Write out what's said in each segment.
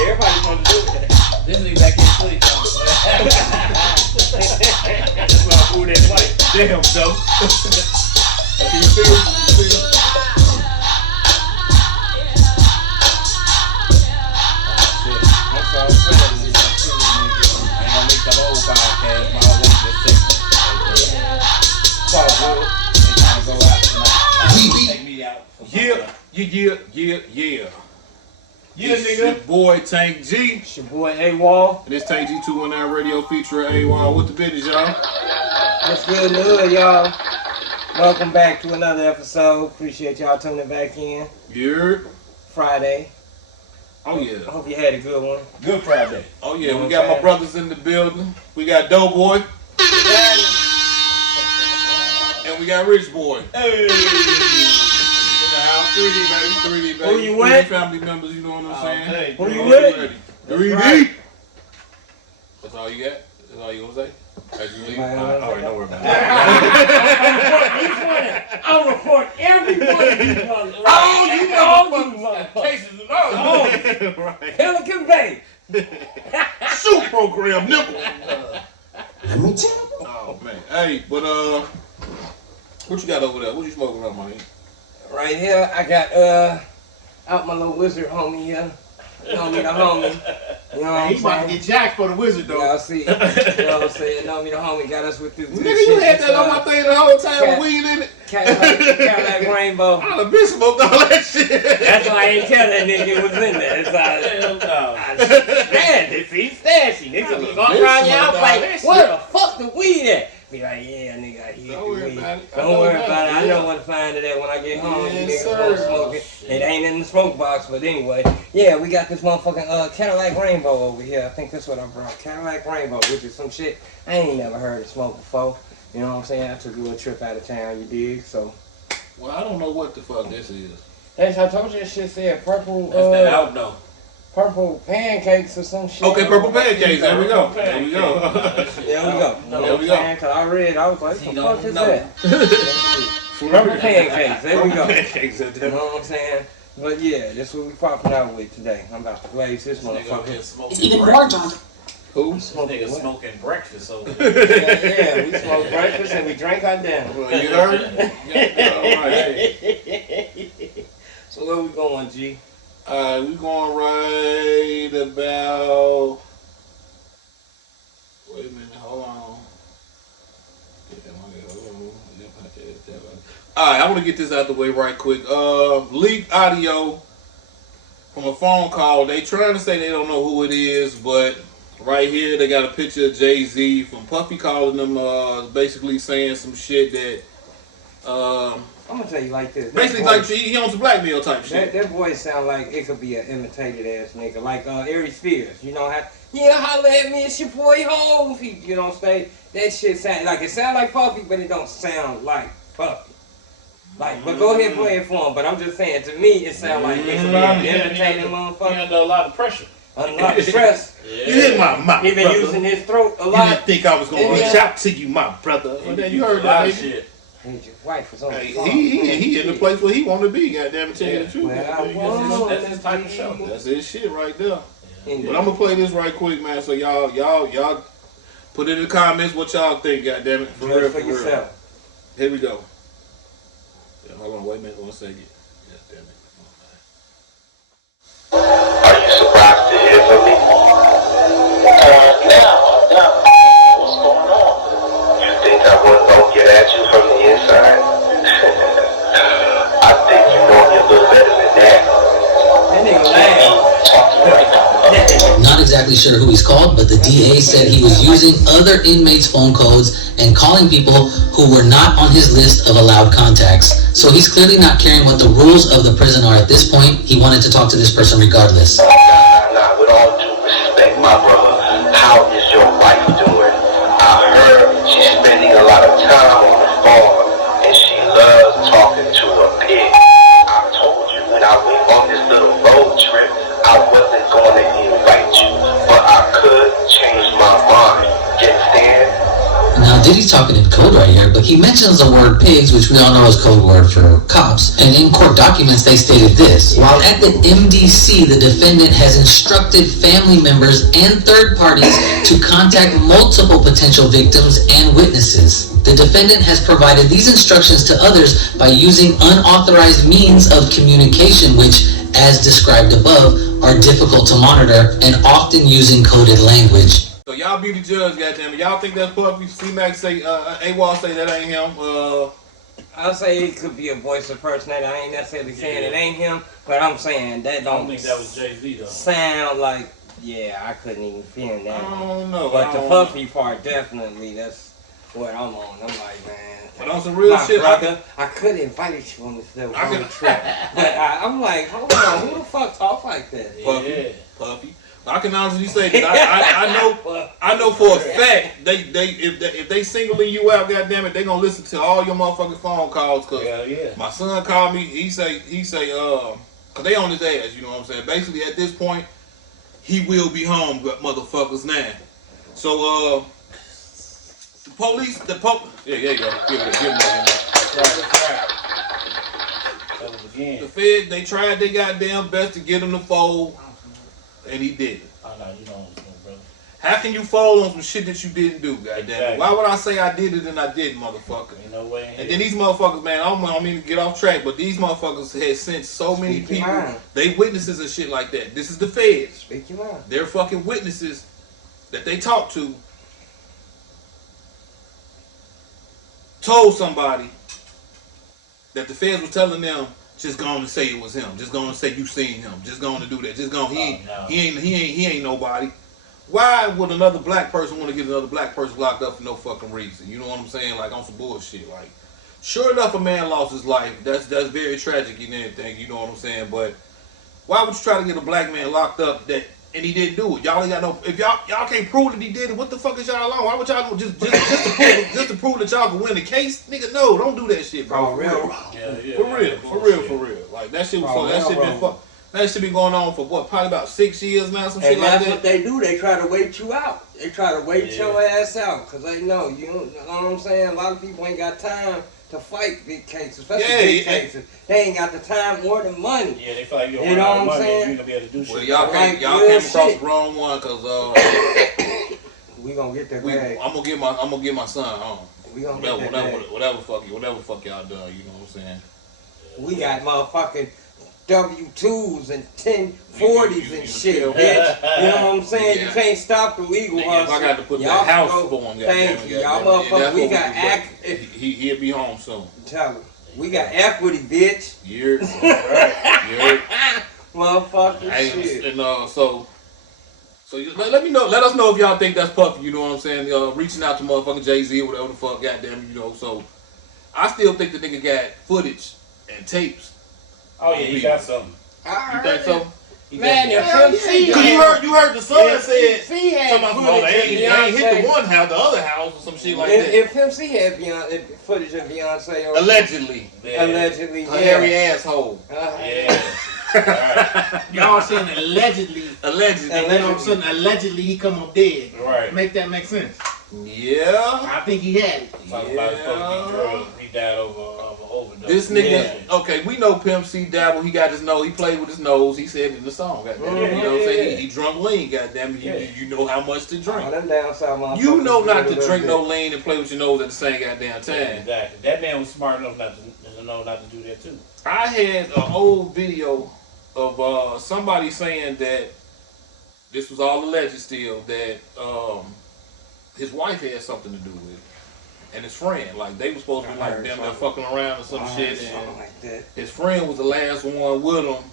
Everybody want to do it. This nigga back in sleep. That's why I pulled that white. Damn, though. Can you feel it? Yeah, It's nigga. your boy Tank G. It's your boy A-Wall. And it's Tank G 219 Radio featuring A-Wall. What the business, y'all? What's good in the hood, y'all? Welcome back to another episode. Appreciate y'all tuning back in. Yeah. Friday. Oh, yeah. I hope you had a good one. Good Friday. Oh, yeah. We got my brothers in the building. We got Doughboy. And we got Rich Boy. Hey. 3D, baby. Who you with? Family members, you know what I'm saying? Hey, Who you with? 3D. Right. That's all you got? That's all you gonna say? As you leave? Man, All right, don't worry about it. I'll report every one of these motherfuckers. Oh, you motherfuckers. Cases of all. Right. Pelican Bay. Shoot program, nipple. Oh, man. Hey, but, what you got over there? What you smoking on, man? Right here, I got out my little wizard homie here. Know me the homie. You know what I'm He about to saying? get jacked for the wizard, though. Y'all see. You know what I'm saying? Know me the homie got us with this. Nigga, you had that on my thing the whole time with weed in it. Cadillac Rainbow. I done been smoked all that shit. That's why I ain't tell that nigga it was in there. It's I stand it. See, stashy. Niggas be going around your house like, where the fuck the weed at? Be like, yeah, nigga, I hear the weed. Don't worry about it. I know where to find it at when I get home. Yes, Niggas sir. gonna smoke it. It ain't in the smoke box, but anyway. Yeah, we got this motherfucking Cadillac Rainbow over here. I think that's what I brought. Cadillac Rainbow, which is some shit I ain't never heard of smoke before. You know what I'm saying? I took a little trip out of town, you dig? So. Well, I don't know what the fuck this is. That's I told you that shit said purple. That's that out, though. Purple pancakes or some shit. Okay, purple pancakes. There we go. There we go. There we go. Cause I read, I was like, what the fuck is know. that? Purple pancakes. There we go. Pancakes at You that. know what I'm saying? But yeah, that's what we popping out with today. I'm about to glaze this motherfucker. It's even more drunk. Who? Nigga smoking breakfast over Yeah, we smoke breakfast and we drink our dinner. Well, you heard it? Yeah, all right. So where we going, G? We going right about. Wait a minute, hold on. Alright, I want to get this out the way right quick. Leaked audio from a phone call. They trying to say they don't know who it is, but right here they got a picture of Jay-Z from Puffy calling them, basically saying some shit that. I'm gonna tell you like this. Basically, like he owns a blackmail type shit. That voice sound like it could be an imitated ass nigga, like Ari Spears. You know how? Yeah, holla at me, it's your boy Hov. You know what I'm saying? That shit sound like Puffy, but it don't sound like Puffy. Like, but go ahead and play it for him. But I'm just saying, to me, it sound like it could be an imitated motherfucker. He under a lot of pressure. Under a lot of stress. You hit my mouth, He been brother. using his throat a You lot. didn't think I was gonna reach Yeah. out to you, my brother. Well, then you heard that shit. And your wife was on the Hey, phone. he in the place where he want to be. Goddamn it, tell you the truth. Well, That's his type of show. That's his shit right there. Indeed. But I'm gonna play this right quick, man. So y'all put in the comments what y'all think. Goddamn it, for Judge real, for for real. yourself. Here we go. Yeah, hold on, wait a minute, 1 second. Goddamn it. Are you surprised to hear from me? No. What's going on? You think I wasn't gonna get at you from the inside? I think you know me a little better than that. That nigga laugh. Talking right now. Not exactly sure who he's called, but the DA said he was using other inmates' phone codes and calling people who were not on his list of allowed contacts. So he's clearly not caring what the rules of the prison are at this point. He wanted to talk to this person regardless. Nah, with all due respect, my brother, how is your wife doing? I heard she's spending a lot of time on the farm, and she loves talking to her pig. I told you when I went on this little road trip, I wasn't going to invite you, but I could change my mind. Get there? Now, Diddy's talking in code right here, but he mentions the word pigs, which we all know is code word for cops. And in court documents, they stated this. While at the MDC, the defendant has instructed family members and third parties to contact multiple potential victims and witnesses. The defendant has provided these instructions to others by using unauthorized means of communication, which, as described above, are difficult to monitor and often using coded language. So y'all be the judge, goddammit. Y'all think that's Puffy? C-Mac say, AWOL say that ain't him. I'll say it could be a voice impersonator. I ain't necessarily saying it ain't him, but I'm saying that I don't think that was Jay-Z though. sound like, yeah, I couldn't even feel that. I don't know. But the Puffy part, definitely, that's what I'm on. I'm like, man. But on some real shit, brother, I could invite you on this little trip. But I'm like, hold on, who the fuck talk like that? Puffy. I can honestly say that I know for a fact if they singling you out, goddammit, they gonna listen to all your motherfucking phone calls. Cause my son called me. He say, cause they on his ass. You know what I'm saying? Basically, at this point, he will be home, motherfuckers now. So the police, yeah, you go. Give him that. The Fed, they tried their goddamn best to get him to fold. And he did it. Oh, no, you don't understand, brother. How can you fold on some shit that you didn't do, goddamn? Exactly. Why would I say I did it and I didn't, motherfucker? Ain't no way. And then these motherfuckers, man, I don't mean to get off track, but these motherfuckers had sent so many people. They witnesses and shit like that. This is the Feds. Speak your mind. They're fucking witnesses that they talked to. Told somebody that the Feds was telling them, just going to say it was him. Just going to say you seen him. Just going to do that. Just going. He ain't nobody. Why would another black person want to get another black person locked up for no fucking reason? You know what I'm saying? Like on some bullshit. Like, sure enough, a man lost his life. That's very tragic and everything. You know what I'm saying? But why would you try to get a black man locked up and he didn't do it? Y'all ain't got no. If y'all can't prove that he did it, what the fuck is y'all on? Why would y'all just to prove that y'all can win the case? Nigga, no, don't do that shit, bro. For real. Like that shit was that shit been going on for what? Probably about 6 years now. Some shit like that. And that's what they do. They try to wait you out. They try to wait your ass out because they know you know what I'm saying. A lot of people ain't got time to fight big cases, especially big cases. They ain't got the time or the money. Yeah, they feel like you know what I'm saying. You gonna be able to do shit. Well, y'all came across the wrong one because we gonna get that bag. I'm gonna get my son home. We gonna get that bag. Whatever fuck y'all done. You know what I'm saying. We got motherfucking W-2s and 1040s and shit, bitch. You know what I'm saying? You can't stop the legal hustle. I got to put that house for him. Thank you. Y'all motherfuckers, we got he'll be home soon. Tell him. We got equity, bitch. Years. Motherfucking shit. And so let me know. Let us know if y'all think that's Puffy. You know what I'm saying? Reaching out to motherfucking Jay-Z or whatever the fuck. Goddamn, you know. So I still think the nigga got footage and tapes. Oh yeah, he got something. You think so? Man, if MC, because you heard the son said MC had they ain't hit the one house, the other house, or some shit like that. If MC had footage of Beyonce, or allegedly, hairy asshole. Y'all saying allegedly. Allegedly. And then all of a sudden, allegedly, he come up dead. Right. Make that make sense? Yeah. I think he had it. Talking about his fucking drugs. He died of an overdose. This nigga, okay, we know Pimp C dabble. He got his nose. He played with his nose. He said in the song, goddamn. You know what I'm saying? He drunk lean, goddamn. You know how much to drink. You know not to drink no lean and play with your nose at the same goddamn time. Yeah, exactly. That man was smart enough not to know not to do that too. I had an old video of somebody saying that this was all alleged still, that his wife had something to do with it. And his friend, like they were supposed to be like them, they're fucking around or some shit, and his friend was the last one with him.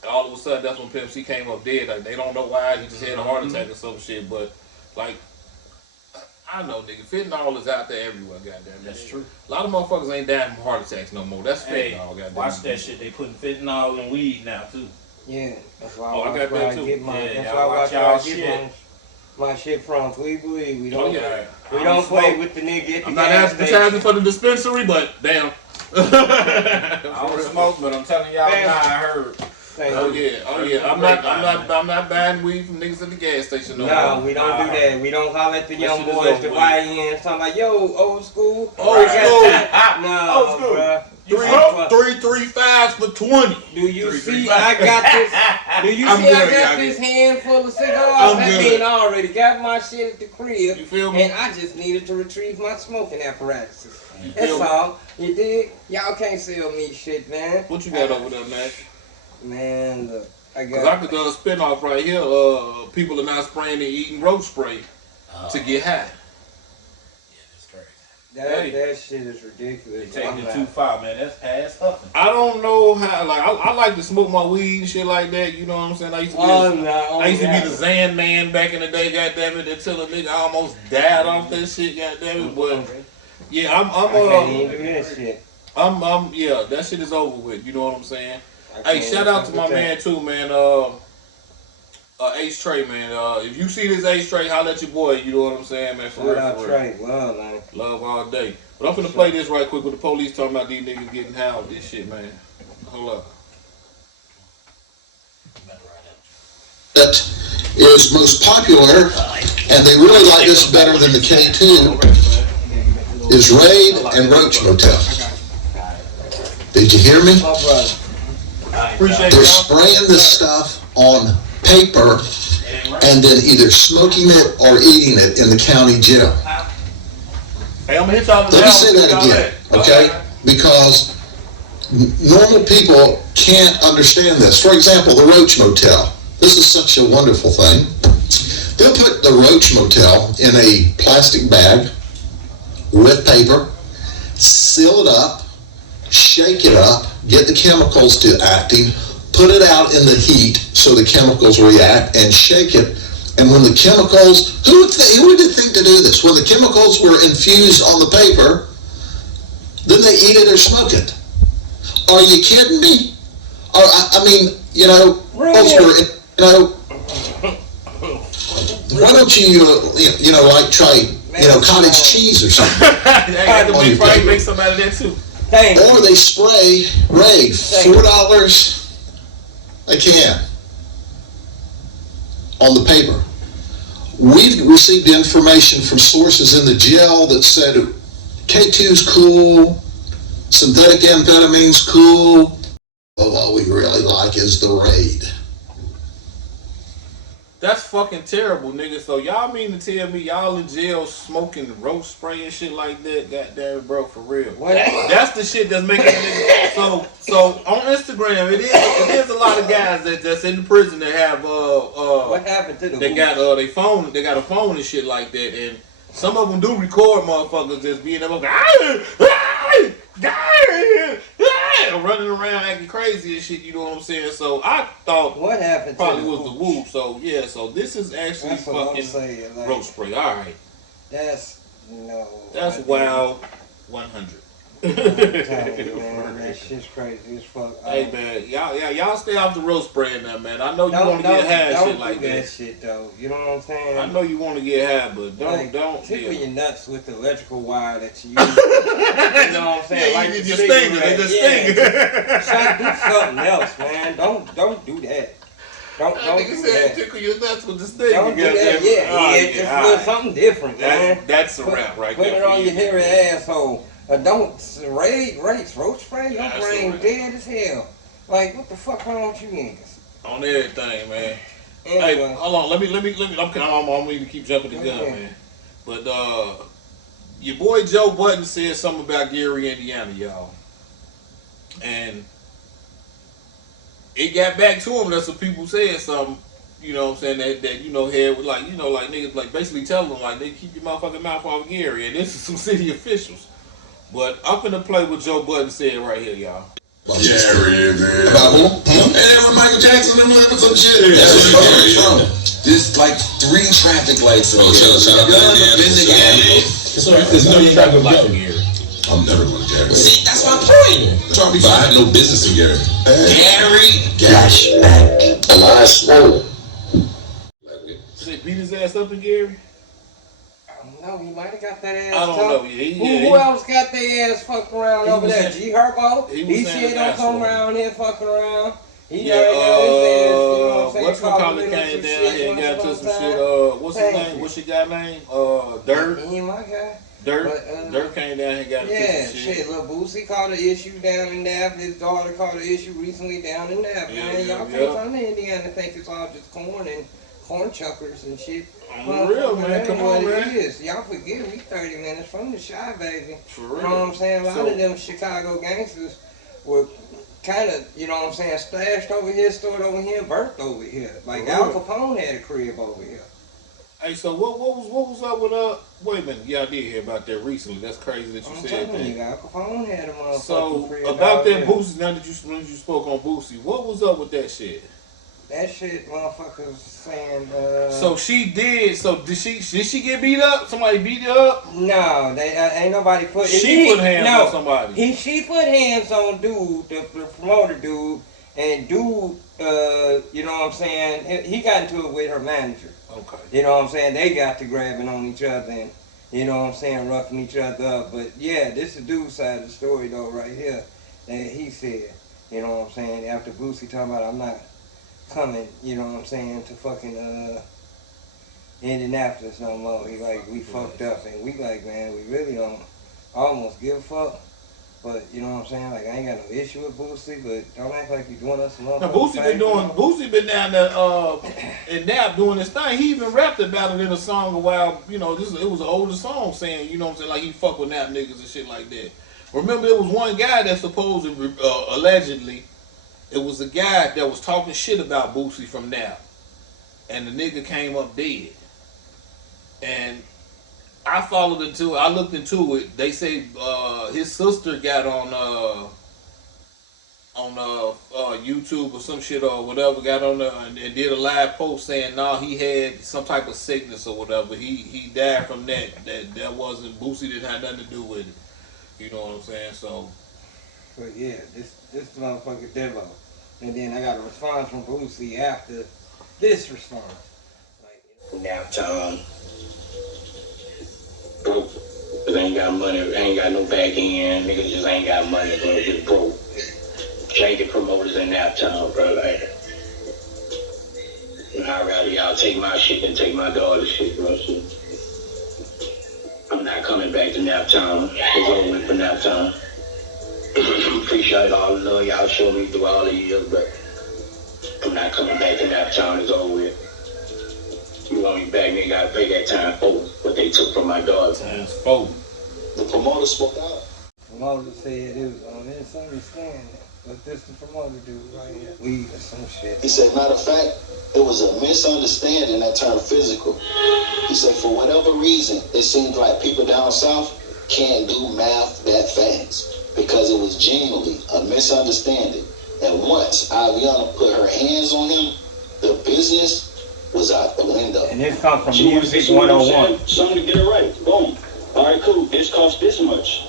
And all of a sudden, that's when Pimp C came up dead. Like they don't know why, he just had a heart attack or some shit. But like, I know, nigga, fentanyl is out there everywhere. Goddamn, that's true. A lot of motherfuckers ain't dying from heart attacks no more. That's fentanyl. Goddamn. Watch that shit. They putting fentanyl in weed now too. Yeah, that's why I got that too. That's why I get my shit from. We believe we don't. We don't play with the nigga. I'm not advertising for the dispensary, but damn. I don't smoke, but I'm telling y'all now I heard. Say Oh yeah. I'm not buying weed from niggas at the gas station. No, we don't do that. We don't holler at the young shit is boys to over buy in. Something like, yo, old school. Old school. No, Old school. bruh. 335s for 20. Do you see I got this? Do you I'm see good, I got y'all. this handful of cigars? I'm That good. mean I already got my shit at the crib. You feel me? And I just needed to retrieve my smoking apparatuses. You That's feel me? all. You dig? Y'all can't sell me shit, man. What you got over there, man? Man, look. I Cause I got. could do a spin off right here. People are not spraying and eating roach spray to get high. That shit is ridiculous. They taking it too far, man. That's ass huffing. I don't know how. Like I like to smoke my weed and shit like that. You know what I'm saying? I used to be. I used to be the Zan man back in the day. Goddamn it! Until a nigga almost died off that shit. Goddamn it! But yeah, I can't even do that shit. yeah, that shit is over with. You know what I'm saying? I Hey, can't shout out to my do that. man too, man. Ace Trey, man. If you see this Ace Trey, holla at your boy. You know what I'm saying, man? For Shout real, out for real. Trey. Love, man. Love all day. But I'm finna play this right quick with the police talking about these niggas getting high with this shit, man. Hold up. That is most popular, and they really like this better than the K2, is Raid and Roach Motel. Did you hear me? My brother. Appreciate They're y'all. spraying this stuff on paper and then either smoking it or eating it in the county jail. Hey, I'm gonna hit y'all with Let me that say one. that again, okay? Because normal people can't understand this. For example, the Roach Motel. This is such a wonderful thing. They'll put the Roach Motel in a plastic bag with paper, seal it up, shake it up, get the chemicals to acting, put it out in the heat so the chemicals react, and shake it. And when the chemicals, who would think to do this? When the chemicals were infused on the paper, then they eat it or smoke it. Are you kidding me? Or, I mean, you know, why don't you, like try, cottage cheese or something? I could be probably make some out of that too. Thank Or they spray Raid, $4 a can on the paper. We've received information from sources in the jail that said K2's cool, synthetic amphetamine's cool, but what we really like is the Raid. That's fucking terrible, nigga. So y'all mean to tell me y'all in jail smoking roach spray and shit like that? Goddamn it, bro, for real. That's the shit that's making niggas. So on Instagram, it is a lot of guys that's in the prison that have what happened to the they got they got a phone and shit like that, and some of them do record motherfuckers just being up running around acting crazy and shit. You know what I'm saying? So I thought what happened probably to was the whoop. So yeah, so this is actually That's what I'm fucking saying, like, roach spray. All right, that's wild 100. I'm telling you, man, that shit's crazy as fuck. Hey man, y'all stay off the roach spraying now, man. I know you want to get high and shit like do that. shit though. You know what I'm saying? I know you want to get high, but don't. Tickle Yeah. your nuts with the electrical wire that you use. You know what I'm saying? Yeah, like you the your stinger, cigarette. they just Try to do something else, man. Don't do that. Don't That do nigga said that. tickle your nuts with the stinger. Don't do that. Just all do right. something different, man. That's a wrap right Put there. it on your hairy asshole. Don't race roach spray. Your That's brain right. dead as hell. Like what the fuck wrong with you niggas? On everything, man. Anyway, Hey, hold on. Let me. I'm going to keep jumping the gun, Okay. man. But your boy Joe Budden said something about Gary, Indiana, y'all, and it got back to him that some people said something. You know what I'm saying? That had like niggas like basically telling them like they keep your motherfucking mouth off of Gary, and this is some city officials. But I'm finna play what Joe Budden said right here, y'all. Gary, man. About who? And then when Michael Jackson and with some shit. That's where he came from. There's like 3 traffic lights. Oh, shout out to Indiana. There's no traffic light in here. I'm never going to Gary. See, that's my point. But I had no business in Gary. Gary. Flashback. Last smoke. Did they beat his ass up in Gary? no, he might have got that ass. I don't know. Who else got their ass fucking around over there? G Herbo? He He was shit saying don't come asshole. around here fucking around. He already got his ass, you know what I'm saying? What's Called called him came some down shit here and once got to upon some a shit. time. What's his name? What's your guy name? Dirt. He ain't my guy. Dirt. Dirt came down here and got Yeah, to some shit. shit. Lil Boosie caught an issue down in Nap. His daughter caught an issue recently down in Nap. Yeah, Man, y'all yeah. can't come to Indiana and think it's all just corn and corn chuckers and shit. On the real, man. Come on, man. Y'all forget we 30 minutes from the Shy, baby. For You real. know what I'm saying? A lot So- of them Chicago gangsters were kind of, you know what I'm saying, stashed over here, stored over here, birthed over here. Like For Al real. Capone had a crib over here. Hey, so what was up with wait a minute, yeah, I did hear about that recently. That's crazy that you I'm said telling you, that. Al Capone had a motherfucking So crib about out that here. Boosie, now that when you spoke on Boosie, what was up with that shit? That shit, motherfuckers saying. So she did. So did she get beat up? Somebody beat her up? No, they ain't nobody put. She put hands on somebody. She put hands on dude, the promoter dude, and dude, you know what I'm saying? He got into it with her manager. Okay. You know what I'm saying? They got to grabbing on each other and, you know what I'm saying, roughing each other up. But yeah, this is dude's side of the story though, right here. That he said, you know what I'm saying? After Boosie talking about I'm not coming, you know what I'm saying, to fucking Indianapolis no more. He like, we fucked up, and we like, man, we really don't almost give a fuck. But you know what I'm saying? Like, I ain't got no issue with Boosie, but don't act like you doing us some motherfucking Now Boosie been down there in Nap doing this thing. He even rapped about it in a song a while. You know, it was an older song saying, you know what I'm saying, like he fuck with Nap niggas and shit like that. Remember, there was one guy that supposedly, allegedly, it was a guy that was talking shit about Boosie from Nap, and the nigga came up dead. And I followed into it. I looked into it. They say his sister got on YouTube or some shit or whatever. Got on there and did a live post saying, "Nah, he had some type of sickness or whatever. He died from that. That wasn't Boosie. Didn't have nothing to do with it. You know what I'm saying? So." But yeah, this motherfucker Devo. And then I got a response from Boosie after this response. Like, Downtown. Broke. Cause ain't got money, ain't got no back end. Niggas just ain't got money, bro. Just broke. Can't get promoters in Naptown, bro. Like, I'd rather y'all take my shit than take my daughter's shit, bro. So, I'm not coming back to Naptown. It's over with for Naptown. Appreciate all the love y'all showed me through all the years, but I'm not coming back to Naptown. It's over with. You want me back, nigga, gotta pay that time for what they took from my daughter. Times 4. The promoter spoke out. the promoter said it was a misunderstanding. But this the promoter dude right here. We or some shit. He said, matter of fact, it was a misunderstanding that turned physical. He said, for whatever reason, it seems like people down south can't do math that fast because it was genuinely a misunderstanding. And once Aviana put her hands on him, the business was out the window. And this comes from She wants Music to 101. something to get it right. Boom. All right, cool. This costs this much.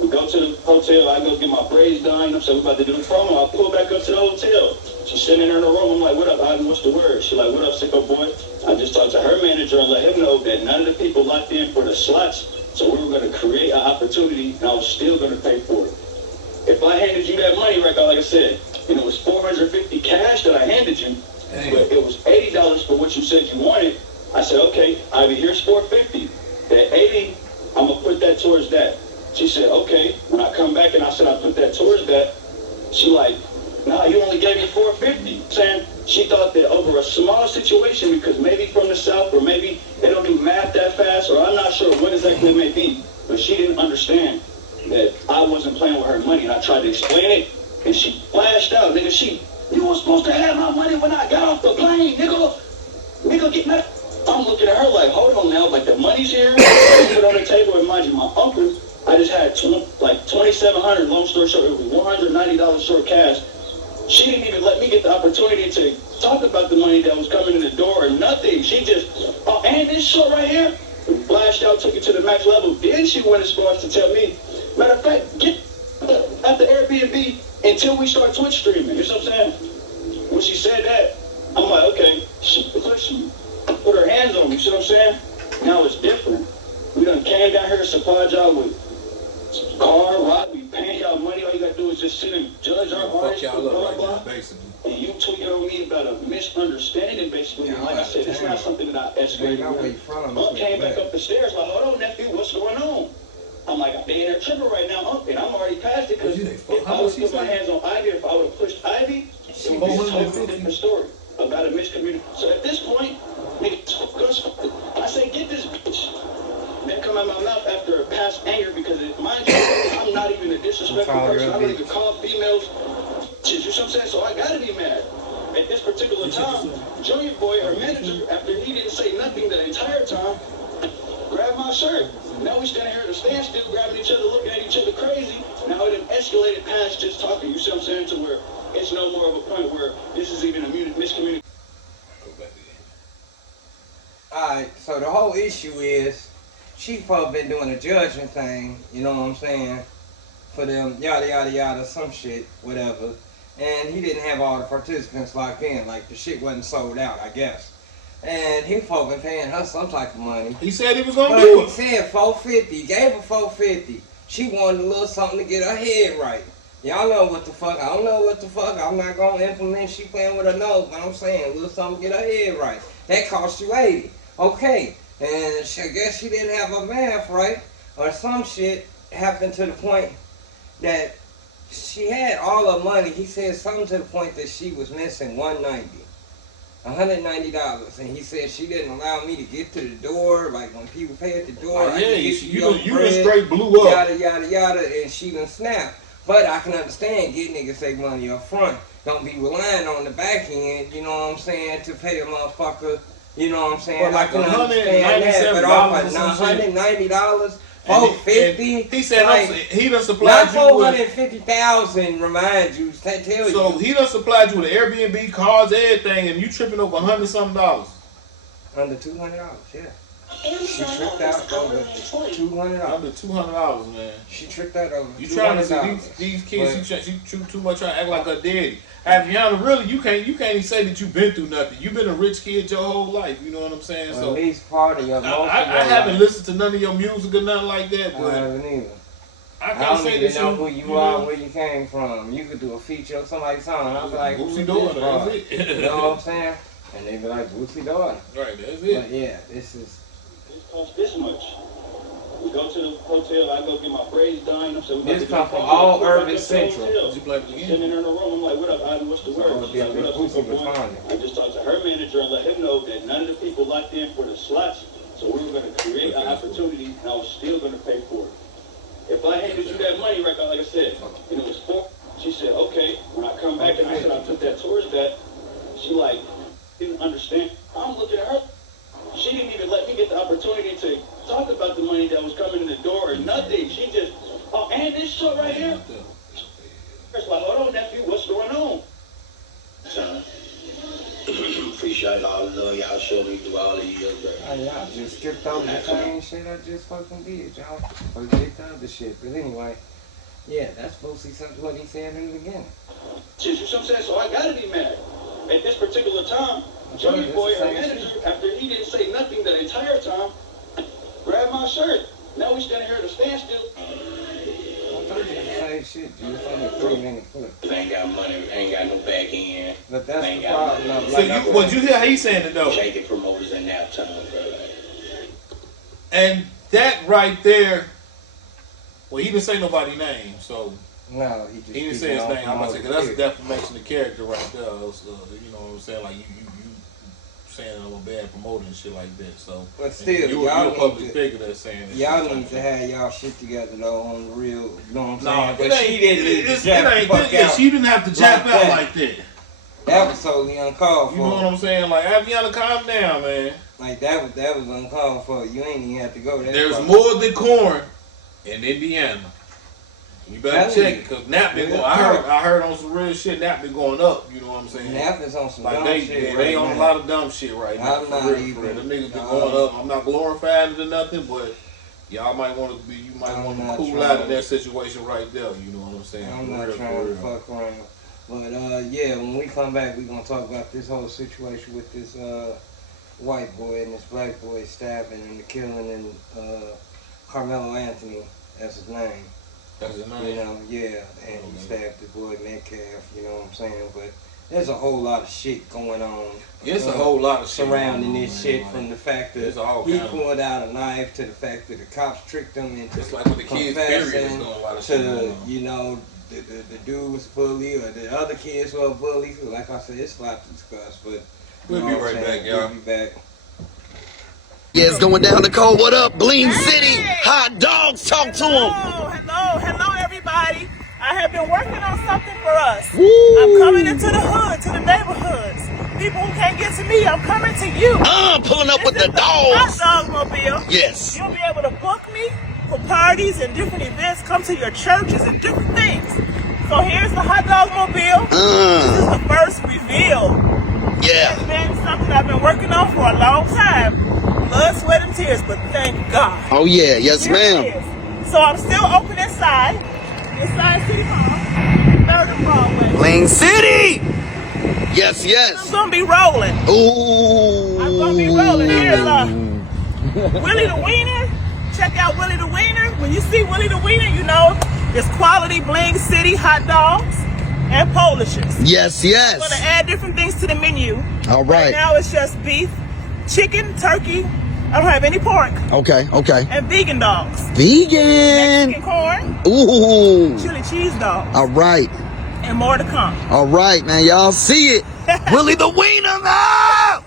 We go to the hotel. I go get my braids done. You know, so we about to do the promo. I pull back up to the hotel. She's sitting in her room. I'm like, what up, Ivan? What's the word? She's like, what up, sicko boy? I just talked to her manager and let him know that none of the people locked in for the slots. So we were going to create an opportunity, and I was still going to pay for it. If I handed you that money, right, like I said, and it was $450 cash that I handed you, but it was $80 for what you said you wanted. I said, okay, Ivy, here's $450. That $80, I'm gonna put that towards that. She said, okay. When I come back and I said I put that towards that, she like, nah, you only gave me $450. Saying she thought that over a small situation, because maybe from the south or maybe they don't do math that fast, or I'm not sure what exactly it may be, but she didn't understand that I wasn't playing with her money, and I tried to explain it, and she flashed out, nigga. You were supposed to have my money when I got off the plane, nigga, get mad. I'm looking at her like, hold on now, like the money's here, I put it on the table, and mind you, my uncle, I just had like $2,700, long story short, it was $190 short cash. She didn't even let me get the opportunity to talk about the money that was coming in the door or nothing. She just, and this short right here, flashed out, took it to the max level. Then she went as far as to tell me, matter of fact, get at the Airbnb until we start Twitch streaming. You know what I'm saying? When she said that, I'm like, okay, she put her hands on me. You know what I'm saying? Now it's different. We done came down here and supplied y'all with car, rock, we paying y'all money. All you gotta do is just sit and judge our art. fuck y'all up right now, basically. And you tweeted on me about a misunderstanding, basically. Yeah, Like I said, it's not something that I escalated. Unc came back up the stairs like, hold on, nephew, what's going on? I'm like, they in there tripping right now, Unc, and I'm already past it, because if I would put my hands on Ivy, if I would have pushed Ivy, it would be a totally different story about a miscommunication. So at this point, I say, get this bitch. Then come out my mouth after past anger, because mind you, I'm not even a disrespectful person. I don't even call females bitches, you know what I'm saying? So I gotta be mad. At this particular time, Junior Boy, our manager, after he didn't say nothing the entire time, grabbed my shirt. Now we standing here at a standstill, grabbing each other, looking at each other crazy. Now it escalated past just talking, you see what I'm saying, to where it's no more of a point where this is even a miscommunication. Alright, so the whole issue is she probably been doing a judging thing, you know what I'm saying, for them yada yada yada some shit, whatever. And he didn't have all the participants locked in, like the shit wasn't sold out, I guess. And he probably been paying her some type of money. He said he was gonna But do he it. said $450. He gave her $450. She wanted a little something to get her head right. Y'all know what the fuck. I don't know what the fuck. I'm not gonna implement. She playing with her nose, but I'm saying a little something to get her head right. That cost you $80. Okay. And I guess she didn't have her math right, or some shit happened to the point that she had all her money. He said something to the point that she was missing $190, and he said she didn't allow me to get to the door. Like when people pay at the door, Like, I yeah, can get you your done bread, straight blew up. yada yada yada, and she done snapped. But I can understand get niggas take money up front. Don't be relying on the back end, you know what I'm saying, to pay a motherfucker. You know what I'm saying? Well, like I can understand that, but off of $190, $450. He said like, he done supplied not you with. $450,000. Remind you, tell you. So he done supplied you with Airbnb, cars, everything, and you tripping over $100-something. Under $200, yeah. She tripped out over $200. Under $200, man. She tripped out over You trying to see $200. these kids? She too much trying to act like her daddy. Aviana, really, you can't even say that you've been through nothing. You've been a rich kid your whole life. You know what I'm saying? Well, So at least part of your I haven't listened to none of your music or nothing like that. But I haven't either. I I can't don't say even that know who you are and where you came from. You could do a feature of somebody's song. I was like, Boosie who's daughter, this broad? that's it. You know what I'm saying? And they be like, Boosie daughter. Right, that's it. But yeah, this is. It costs this much. We go to the hotel, I go get my braids done. I'm saying, This come from all Urban Central. Did you play it again? Sitting in her room, I'm like, what up, Ivy? What's the word? So She's like, what up, Boosie Super Boy? responded. I just talked to her manager and let him know that none of the people locked in for the slots, so we were going to create an opportunity, and I was still going to pay for it. If I handed you that money, right, like I said, and it was she said, okay. When I come back and I said I took that towards that, she like didn't understand. I'm looking at her. She didn't even let me get the opportunity to talk about the money that was coming in the door or nothing. She just, oh, and this shit right here. It's like, hold on, nephew, what's going on? Appreciate all the love y'all showed me through all these years, bro. Y'all just skipped over the same shit I just fucking did. Y'all forget the other shit. But anyway, yeah, that's Boosie what he said in the beginning. You know what I'm saying? So I gotta be mad. At this particular time, Junior Boy, her manager, after he didn't say nothing the entire time, grabbed my shirt. Now we standing here at a standstill. Same shit, it's only a 3-minute clip. Ain't got money, ain't got no back end. But that's the problem. So you hear how he's saying it though? Shaking promoters in that time, bro. And that right there, well, he didn't say nobody's name, so no, he didn't say his name. I'm about to say, 'cause that's a defamation of character right there. You know what I'm saying? Like you saying I'm a bad promoter and shit like that. So, but still, you're a public need figure that's saying that. Y'all need to have y'all shit together though on the real. You know what I'm Nah, saying? But she didn't need to jab the fuck out. She didn't have to jab out like that. That was totally uncalled for. You know what I'm saying? Like, Aviana, calm down, man. Like that was uncalled for. You ain't even have to go there. There's more than corn in Indiana. You better check it, cause Nap been going. I heard on some real shit. Nap been going up. You know what I'm saying? Nap is on some like dumb they, shit. They on a lot of dumb shit right now. I'm for not real, even. for real. Them niggas been going up. I'm not glorifying it or nothing, but y'all might want to be. You might want to cool out of that situation right there. You know what I'm saying? I'm not trying to fuck around. But yeah, when we come back, we're gonna talk about this whole situation with this white boy and this black boy stabbing and the killing and Carmelo Anthony, that's his name. That's his name. You know, yeah, and he stabbed the boy Metcalf, you know what I'm saying? But there's a whole lot of shit going on. It's a whole lot of shit surrounding this shit, from the fact that he kind pulled out a knife to the fact that the cops tricked him into it's like when the kids period is going a lot of shit going on. you know, the dude was bully or the other kids were bullies. Like I said, it's a lot to discuss, but we'll be right back, y'all. We'll be back. Yeah, it's going down the cold. What up, Bling City? Hot dogs, talk to them. Hello, everybody. I have been working on something for us. Woo. I'm coming into the hood, to the neighborhoods. People who can't get to me, I'm coming to you. Pulling up with the Hot dogs. dog mobile. Yes. You'll be able to book me for parties and different events, come to your churches and different things. So here's the hot dog mobile. This is the first reveal. Yeah. It's been something I've been working on for a long time. Blood, sweat, and tears, but thank God. Oh, yeah. Yes, ma'am. So I'm still open inside City Hall, 3rd and Broadway. Bling City! Yes, yes. I'm going to be rolling. Ooh. I'm going to be rolling. Here's Willie the Wiener. Check out Willie the Wiener. When you see Willie the Wiener, you know it's quality Bling City hot dogs and Polishes. Yes, yes. I'm going to add different things to the menu. All right. Right now it's just beef, chicken, turkey. I don't have any pork. Okay. And vegan dogs. Vegan. Mexican corn. Ooh. Chili cheese dogs. All right. And more to come. All right, man. Y'all see it. Willie the Wiener now.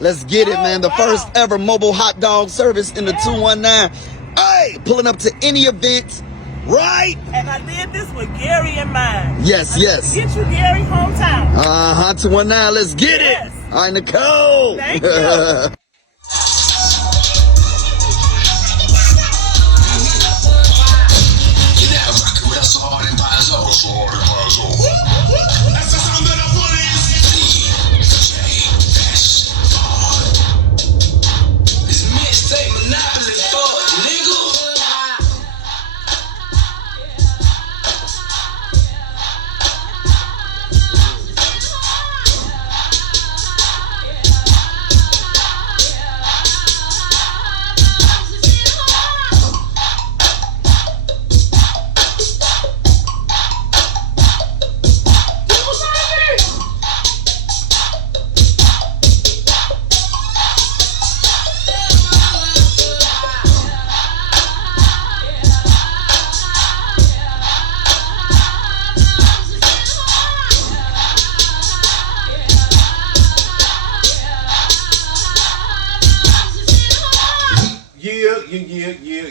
Let's get it, man. The first ever mobile hot dog service in the 219. Hey, pulling up to any event. Right. And I did this with Gary in mind. Yes. Get you, Gary, hometown. 219. Let's get it. All right, Nicole. Thank you.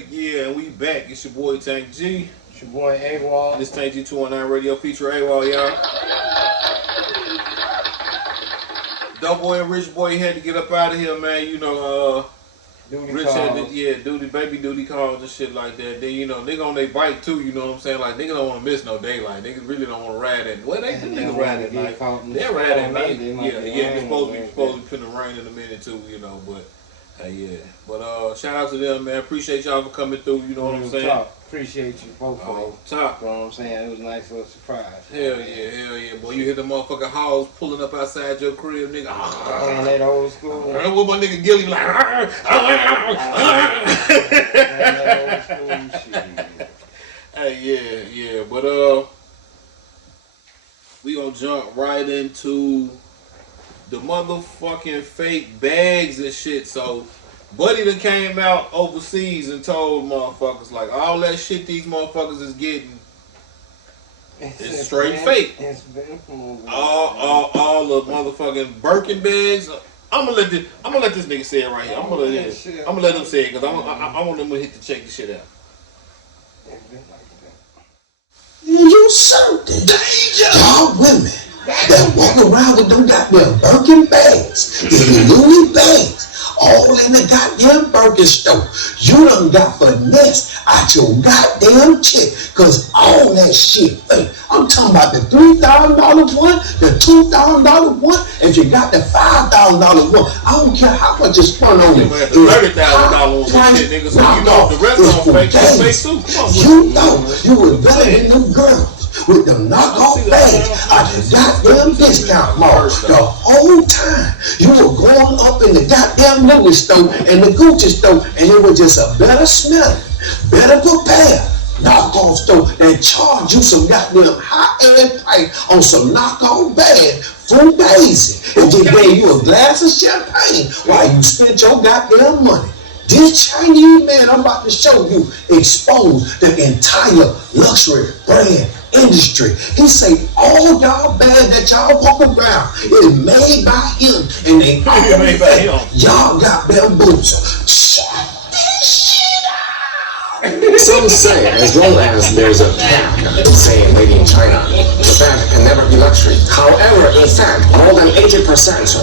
Yeah, and we back. It's your boy Tank G. It's your boy AWOL. This Tank G 219 Radio feature AWOL, y'all. Doughboy and Rich Boy had to get up out of here, man. You know, Rich had to, baby duty calls and shit like that. Then, you know, nigga on their bike too, you know what I'm saying? Like, nigga don't want to miss no daylight. Niggas really don't want to ride at, well, they do niggas ride at night. They ride at night. It's supposed to be putting the rain in a minute too, you know, but. Yeah, but shout out to them, man. Appreciate y'all for coming through. You know what I'm saying? Appreciate you both of you. Top. You know what I'm saying? It was a nice little surprise. Hell yeah. Boy, you hear the motherfucking hogs pulling up outside your crib, nigga. Man, that old school. With my nigga Gilly like. Hey, yeah. But we gonna jump right into the motherfucking fake bags and shit. So Buddy done came out overseas and told motherfuckers like all that shit these motherfuckers is getting is straight fake. It's been all the motherfucking Birkin bags. I'm gonna let this nigga say it right here. I'm gonna let him say it because I want them to hit to check the shit out. You something. Y'all women that walk around with them goddamn Birkin bags, and Louis bags, all in the goddamn Birkin store. You done got finesse out your goddamn chick, cause all that shit fake. I'm talking about the $3,000 one, the $2,000 one, if you got the $5,000 one, I don't care how much is spun on it. The $30,000 one shit, nigga, so you know the rest of them fake too. Come on, you know you was better than them girls with them knockoff bags at the goddamn discount mall. The whole time you were going up in the goddamn Louis store and the Gucci store, and it was just a better smell, better prepare. Knockoff store that charge you some goddamn high-ass price on some knockoff bag from Daisy and just gave you a glass of champagne while you spent your goddamn money. This Chinese man I'm about to show you exposed the entire luxury brand industry. He say all y'all bags that y'all walk around is made by him and they all made by him. Y'all got bamboozled. Shut this shit out. Some say as long as there's a tag saying made in China, the bag can never be luxury. However, in fact, more than 80%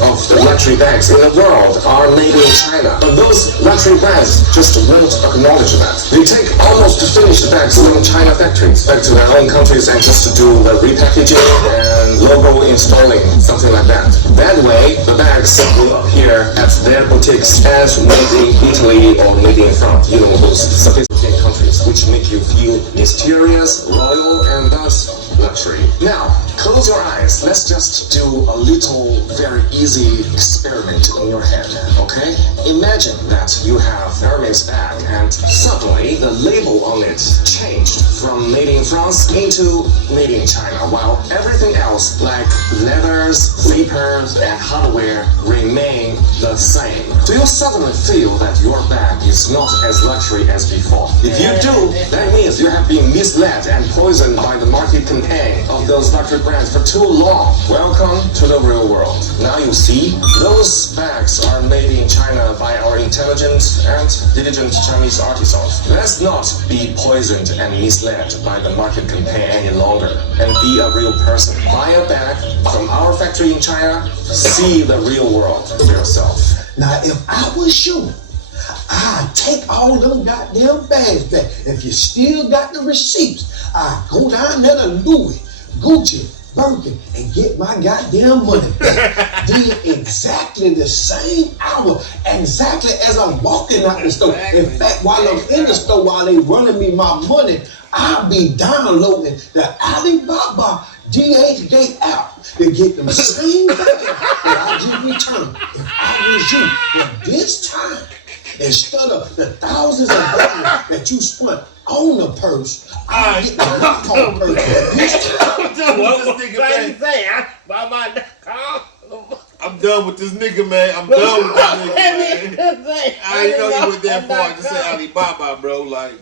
of the luxury bags in the world are made in China. But those luxury brands just won't acknowledge that. They take almost finished bags from China factories back to their own countries and just do the repackaging and logo installing, something like that. That way, the bags will appear at their boutiques as made in Italy or made in France. You know, those sophisticated countries, which make you feel mysterious, royal, and thus luxury. Now, close your eyes. Let's just do a little, very easy experiment in your head, okay? Imagine that you have Hermes bag and suddenly the label on it changed from made in France into made in China, while everything else like leathers, slippers, and hardware remain the same. Do you suddenly feel that your bag is not as luxury as before? If you do, that means you have been misled and poisoned by the market campaign of those luxury brands for too long. Welcome to the real world. Now you see, those bags are made in China by our intelligent and diligent Chinese artisans. Let's not be poisoned and misled by the market campaign any longer and be a real person. Buy a bag from our factory in China, see the real world for yourself. Now, if I was you, I'd take all them goddamn bags back. If you still got the receipts, I'd go down there to Louis, Gucci, Birkin, and get my goddamn money back. Then exactly the same hour, exactly as I'm walking out the store. In fact, while I'm in the store, while they running me my money, I'll be downloading the Alibaba DHgate app to get them same things that I just returned. If I was you, but this time, instead of the thousands of dollars that you spent on the purse, I get the knockoff purse. This time, What this nigga, man? I'm done with this nigga, man. I'm done with this nigga, man. I ain't know you went that far to say Alibaba, bro. Like,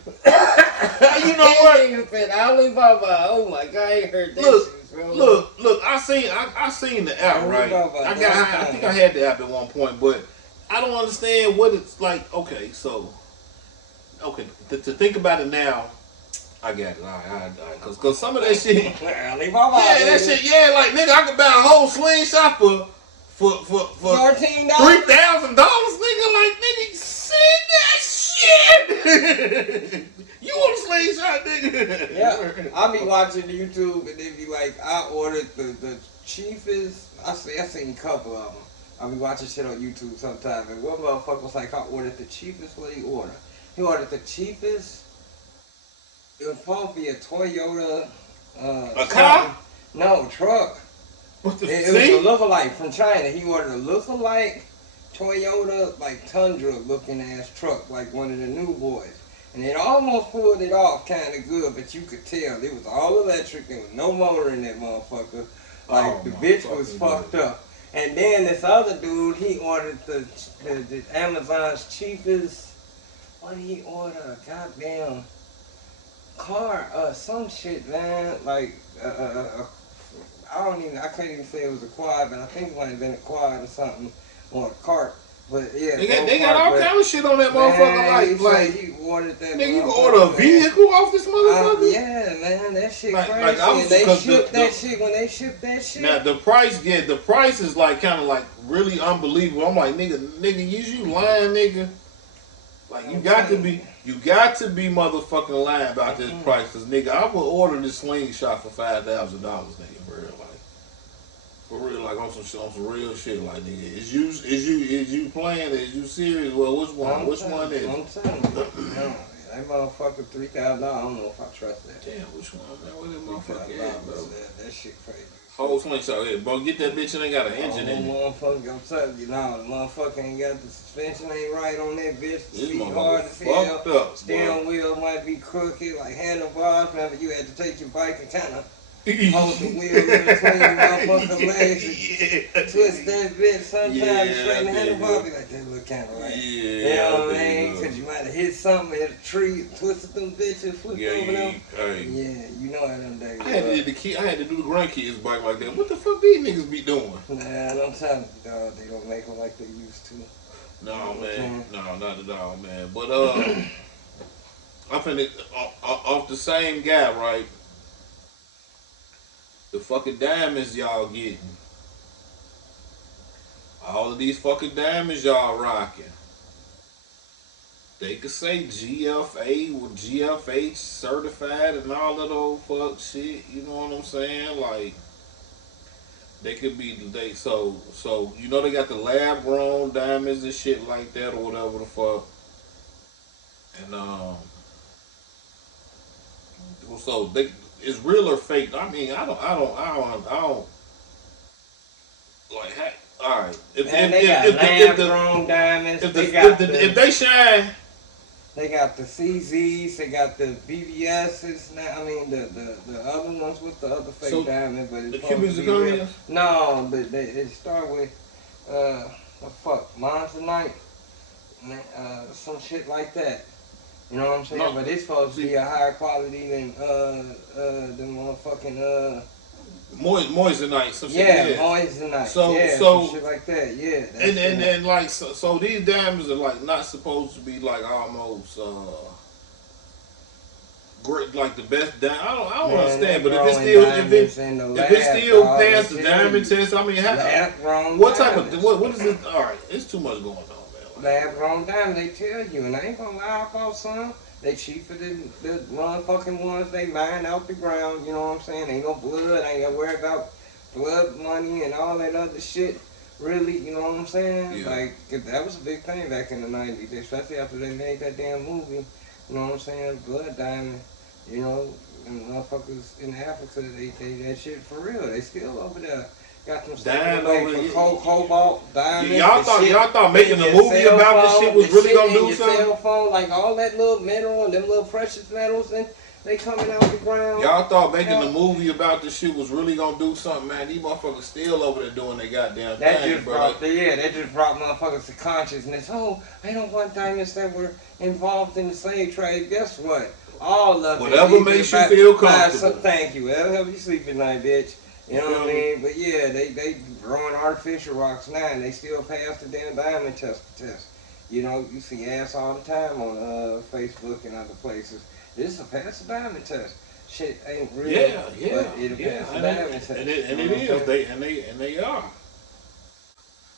you know what? Nigga said Alibaba. Oh my God, I ain't heard that. Look. I seen the app, right? I think I had the app at one point, but I don't understand what it's like. Okay, to think about it now, I got it. All right. Cause some of that shit, that shit, like nigga, I could buy a whole slingshot for $14,000, nigga. Like nigga, send that shit. You want a slingshot, nigga? Yeah, I be watching YouTube and they be like, I ordered the cheapest. I seen a couple of them. I be watching shit on YouTube sometimes, and one motherfucker was like, I ordered the cheapest. What did he order? He ordered the cheapest. It was supposed to be a Toyota. A car? No, truck. It was a lookalike from China. He ordered a lookalike Toyota, like Tundra looking ass truck, like one of the new boys. And it almost pulled it off kind of good, but you could tell it was all electric. There was no motor in that motherfucker. Like the bitch was fucked up. And then this other dude, he ordered the Amazon's cheapest. What did he order? Goddamn car, some shit, man. Like I can't even say it was a quad, but I think it might have been a quad or something, or a cart. But yeah, they got all kind of shit on that motherfucker. Like he ordered that. Nigga, you can order a vehicle off this motherfucker. Yeah, man, that shit crazy. Like they shipped that shit when they shipped that shit. Now the price is like kind of like really unbelievable. I'm like, nigga, is you lying, nigga? Like you got to be motherfucking lying about this price, cause nigga, I would order this slingshot for $5,000, nigga, for real, like. For real, like on some real shit, like nigga. Is you playing? Is you serious? Well, which one? Which one is? I'm telling you. That motherfucker $3,000. I don't know if I trust that. Damn, which one, man? Where that motherfucker at, bro? That shit crazy. Whole slingshot, yeah, bro. Get that bitch and ain't got an engine in it. Motherfucker, I'm telling you now, the motherfucker ain't got the suspension ain't right on that bitch. The This seat motherfucker hard as hell. fucked up, Steering wheel might be crooked, like handlebars. Remember, you had to take your bike and kind of hold the wheel in between your motherfucking legs and twist that bitch sometimes to straighten the handlebar. Be like, that look kind of right. You know what I mean? Because you might have hit something, hit a tree, twisted them bitches, flipped over them. Yeah, you know how them days. I had to do the grandkids bike like that. What the fuck these niggas be doing? Nah, don't tell me, dog. They don't make them like they used to. No, man. No, not at all, man. But, I'm finna, off the same guy, right? The fucking diamonds y'all getting. All of these fucking diamonds y'all rocking. They could say GFA or GFH certified and all that old fuck shit. You know what I'm saying? Like, they could be, so you know they got the lab grown diamonds and shit like that or whatever the fuck. And, so it's real or fake. I mean, I don't like. Hey, all right. If they shine, they got the CZs, they got the BBSs. Now, I mean the other ones with the other fake diamond, but it's the Cuban zirconias. No, but they start with Montanite, some shit like that. You know what I'm saying? No, but it's supposed to be a higher quality than motherfucking moissanite, some shit. Yeah, moissanite. So shit like that. Yeah. And like so these diamonds are like not supposed to be like almost great, like the best diamond. I don't understand, but if it's still past the diamond test, I mean, what type of what is it? All right, it's too much going on. Lab grown diamond, they tell you, and I ain't gonna lie about some. They cheaper than the motherfucking ones they mine out the ground. You know what I'm saying? Ain't no blood. I ain't gotta worry about blood money and all that other shit. Really, you know what I'm saying? Yeah. Like that was a big thing back in the '90s, especially after they made that damn movie. You know what I'm saying? Blood diamond. You know, and motherfuckers in Africa, they that shit for real. They still over there. Got them dying over for cobalt, diamonds. Y'all thought making a movie about this shit was really gonna do something? Cell phone, like all that little metal and them little precious metals, and they coming out the ground. Y'all thought making a movie about this shit was really gonna do something, man. These motherfuckers still over there doing their goddamn thing, bro. That just brought motherfuckers to consciousness. Oh, I don't want diamonds that were involved in the slave trade. Guess what? All of it. Whatever makes you feel comfortable. Thank you. Whatever help you sleep at night, bitch. You know what I mean? But yeah, they growing artificial rocks now, and they still pass the damn diamond test. You know, you see ass all the time on Facebook and other places. This is a pass the diamond test. Shit ain't real. Yeah. But it'll pass the diamond test. And it is. They are.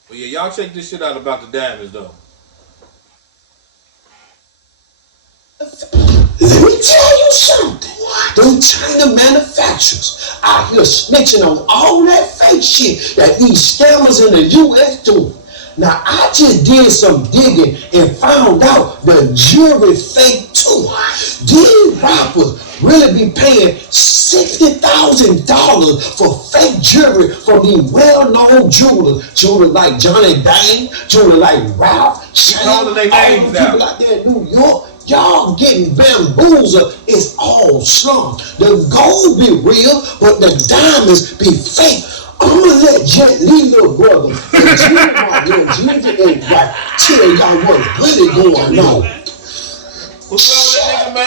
But yeah, y'all check this shit out about the diamonds though. Let me tell you something. Them China manufacturers out here snitching on all that fake shit that these scammers in the U.S. do. Now, I just did some digging and found out the jewelry fake too. These rappers really be paying $60,000 for fake jewelry from these well-known jewelers. Jewelers like Johnny Dang, jewelers like Ralph, all the names people out there in New York. Y'all getting bamboozled. It's all slum. The gold be real, but the diamonds be fake. I'm gonna let Jet Lee, little brother, and Jimmy right here, Jimmy ain't right, tell y'all what's really going on. What's wrong with that nigga,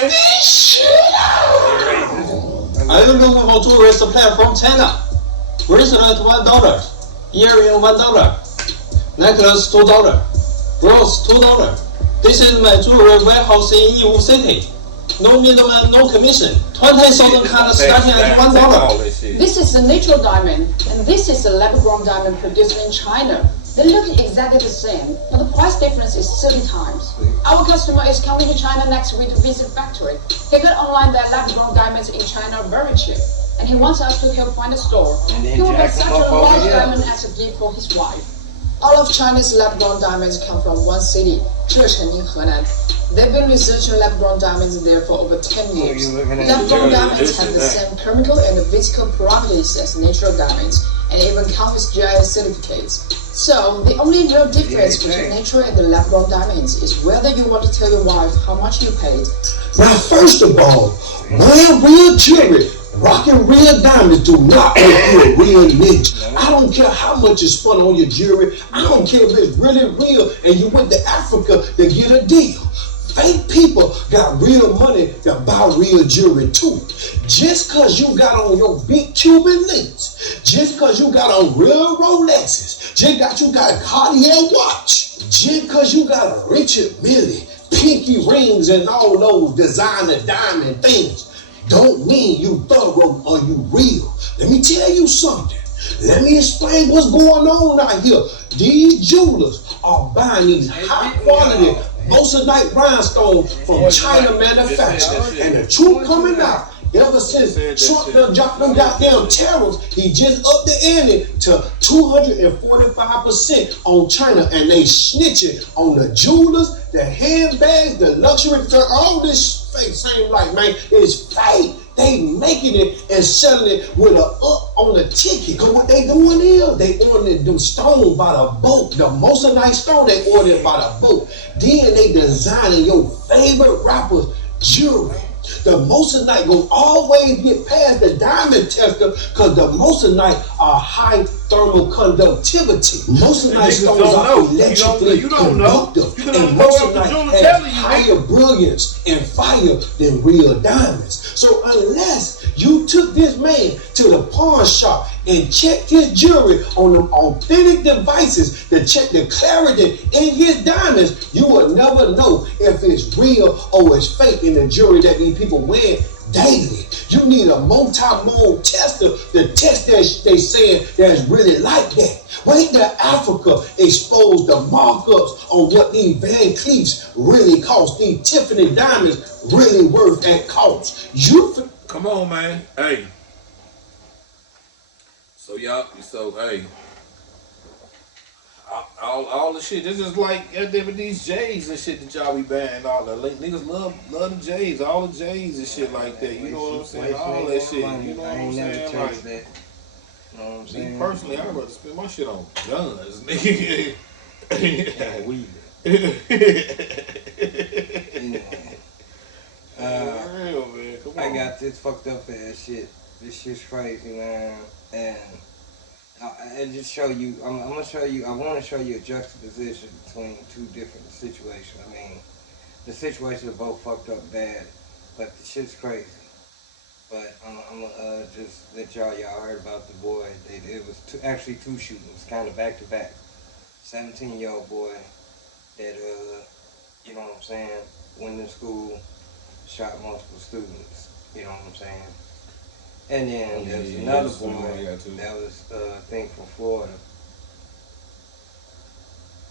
man? I don't know how tourists plan from China. Bracelet $1, earring $1, necklace $2, bros $2. This is my jewelry warehouse in Yiwu City. No middleman, no commission. 20,000 carats starting at $1. This is a natural diamond, and this is a lab-grown diamond produced in China. They look exactly the same, but the price difference is 30 times. Our customer is coming to China next week to visit factory. He got online their lab-grown diamonds in China very cheap, and he wants us to help find a store. He will make such a large diamond as a gift for his wife. All of China's lab-grown diamonds come from one city, Zhecheng in Henan. They've been researching lab-grown diamonds there for over 10 years. Lab-grown diamonds have the same chemical and physical parameters as natural diamonds, and even come with GIS certificates. So, the only real difference between natural and the lab-grown diamonds is whether you want to tell your wife how much you paid. Now, first of all, wear real jewelry. Rocking real diamonds do not make you a real ninja. I don't care how much is spun on your jewelry. I don't care if it's really real and you went to Africa to get a deal. Fake people got real money to buy real jewelry too. Just cause you got on your big Cuban links, just cause you got on real Rolexes, just cause you got a Cartier watch, just cause you got a Richard Mille, pinky rings and all those designer diamond things, don't mean you thorough or you real. Let me tell you something. Let me explain what's going on out here. These jewelers are buying these high quality moissanite rhinestones from China manufacturers. And the truth coming out, ever since Trump done dropped them goddamn tariffs, he just upped the ante to 245% on China, and they snitching on the jewelers, the handbags, the luxury, all this fake. Same like, man, it's fake. They making it and selling it with a up on the ticket. Cause what they doing is they ordering them stones by the boat. The moissanite stone they ordered by the boat. Then they designing your favorite rapper's jewelry. The moissanite will always get past the diamond tester because the moissanite are high thermal conductivity. Moissanite stones are electrically conductive. And moissanite has higher brilliance and fire than real diamonds. So unless you took this man to the pawn shop and checked his jewelry on them authentic devices to check the clarity in his diamonds, you will never know if it's real or it's fake in the jewelry that these people wear daily. You need a multi-mode tester to test that they saying that's really like that. Wait till Africa expose the markups on what these Van Cleefs really cost. These Tiffany diamonds really worth at cost. Come on, man. Hey. Hey. All the shit. This is like these J's and shit that y'all be buying. All the niggas love the J's, all the J's and shit like that. You know what I'm saying? All that shit. You know what I'm saying? Like, you know what I'm saying? Me personally, I'd rather spend my shit on guns, nigga. Yeah, weed. Real, man. Come on. I got this fucked up ass shit. This shit's crazy, man. And I just show you. I'm gonna show you. I want to show you a juxtaposition between two different situations. I mean, the situations are both fucked up bad, but the shit's crazy. But I'm gonna just let y'all heard about the boy. It was actually two shootings, kind of back to back. 17-year-old boy that you know what I'm saying, went to school, shot multiple students. You know what I'm saying. And then there's another boy that was thing from Florida,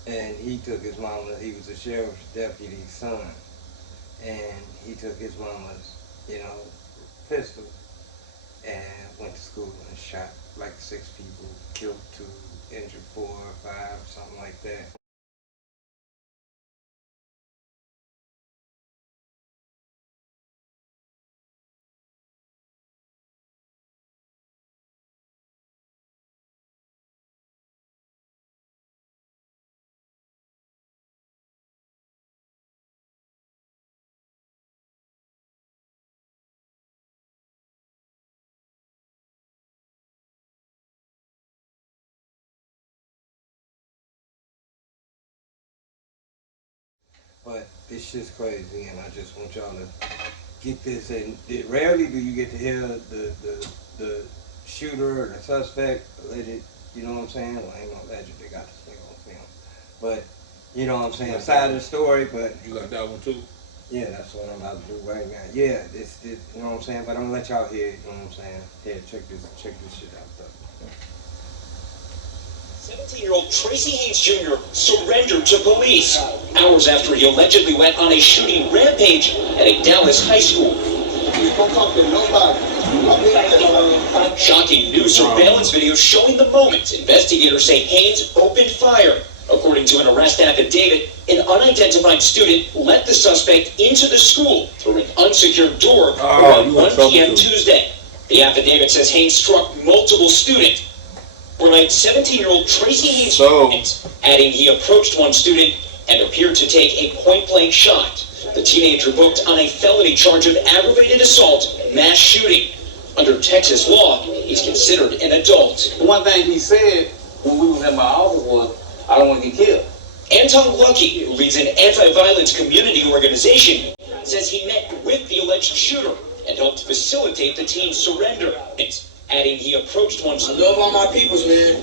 and he took his mama. He was a sheriff's deputy's son, and he took his mama's, pistol, and went to school and shot like 6 people, killed 2, injured 4 or 5, something like that. But this shit's crazy, and I just want y'all to get this. And rarely do you get to hear the shooter or the suspect alleged. You know what I'm saying? Well, I ain't gonna alleged. They got this thing on film. But you know what I'm saying? Side of the story. But you got that one too. Yeah, that's what I'm about to do right now. Yeah, this you know what I'm saying? But I'm gonna let y'all hear it. You know what I'm saying? Yeah, check this shit out though. 17-year-old Tracy Haynes Jr. surrendered to police hours after he allegedly went on a shooting rampage at a Dallas high school. Don't talk to nobody. Shocking new surveillance video showing the moment investigators say Haynes opened fire. According to an arrest affidavit, an unidentified student let the suspect into the school through an unsecured door around 1 p.m. Tuesday. The affidavit says Haynes struck multiple students. Were like 17-year-old Tracy Haynes, adding he approached one student and appeared to take a point-blank shot. The teenager booked on a felony charge of aggravated assault and mass shooting. Under Texas law, he's considered an adult. One thing he said when we was in my office was, I don't want to get killed. Anton Lucky, who leads an anti-violence community organization, says he met with the alleged shooter and helped facilitate the team's surrender. Adding he approached one. I love all my peoples, man.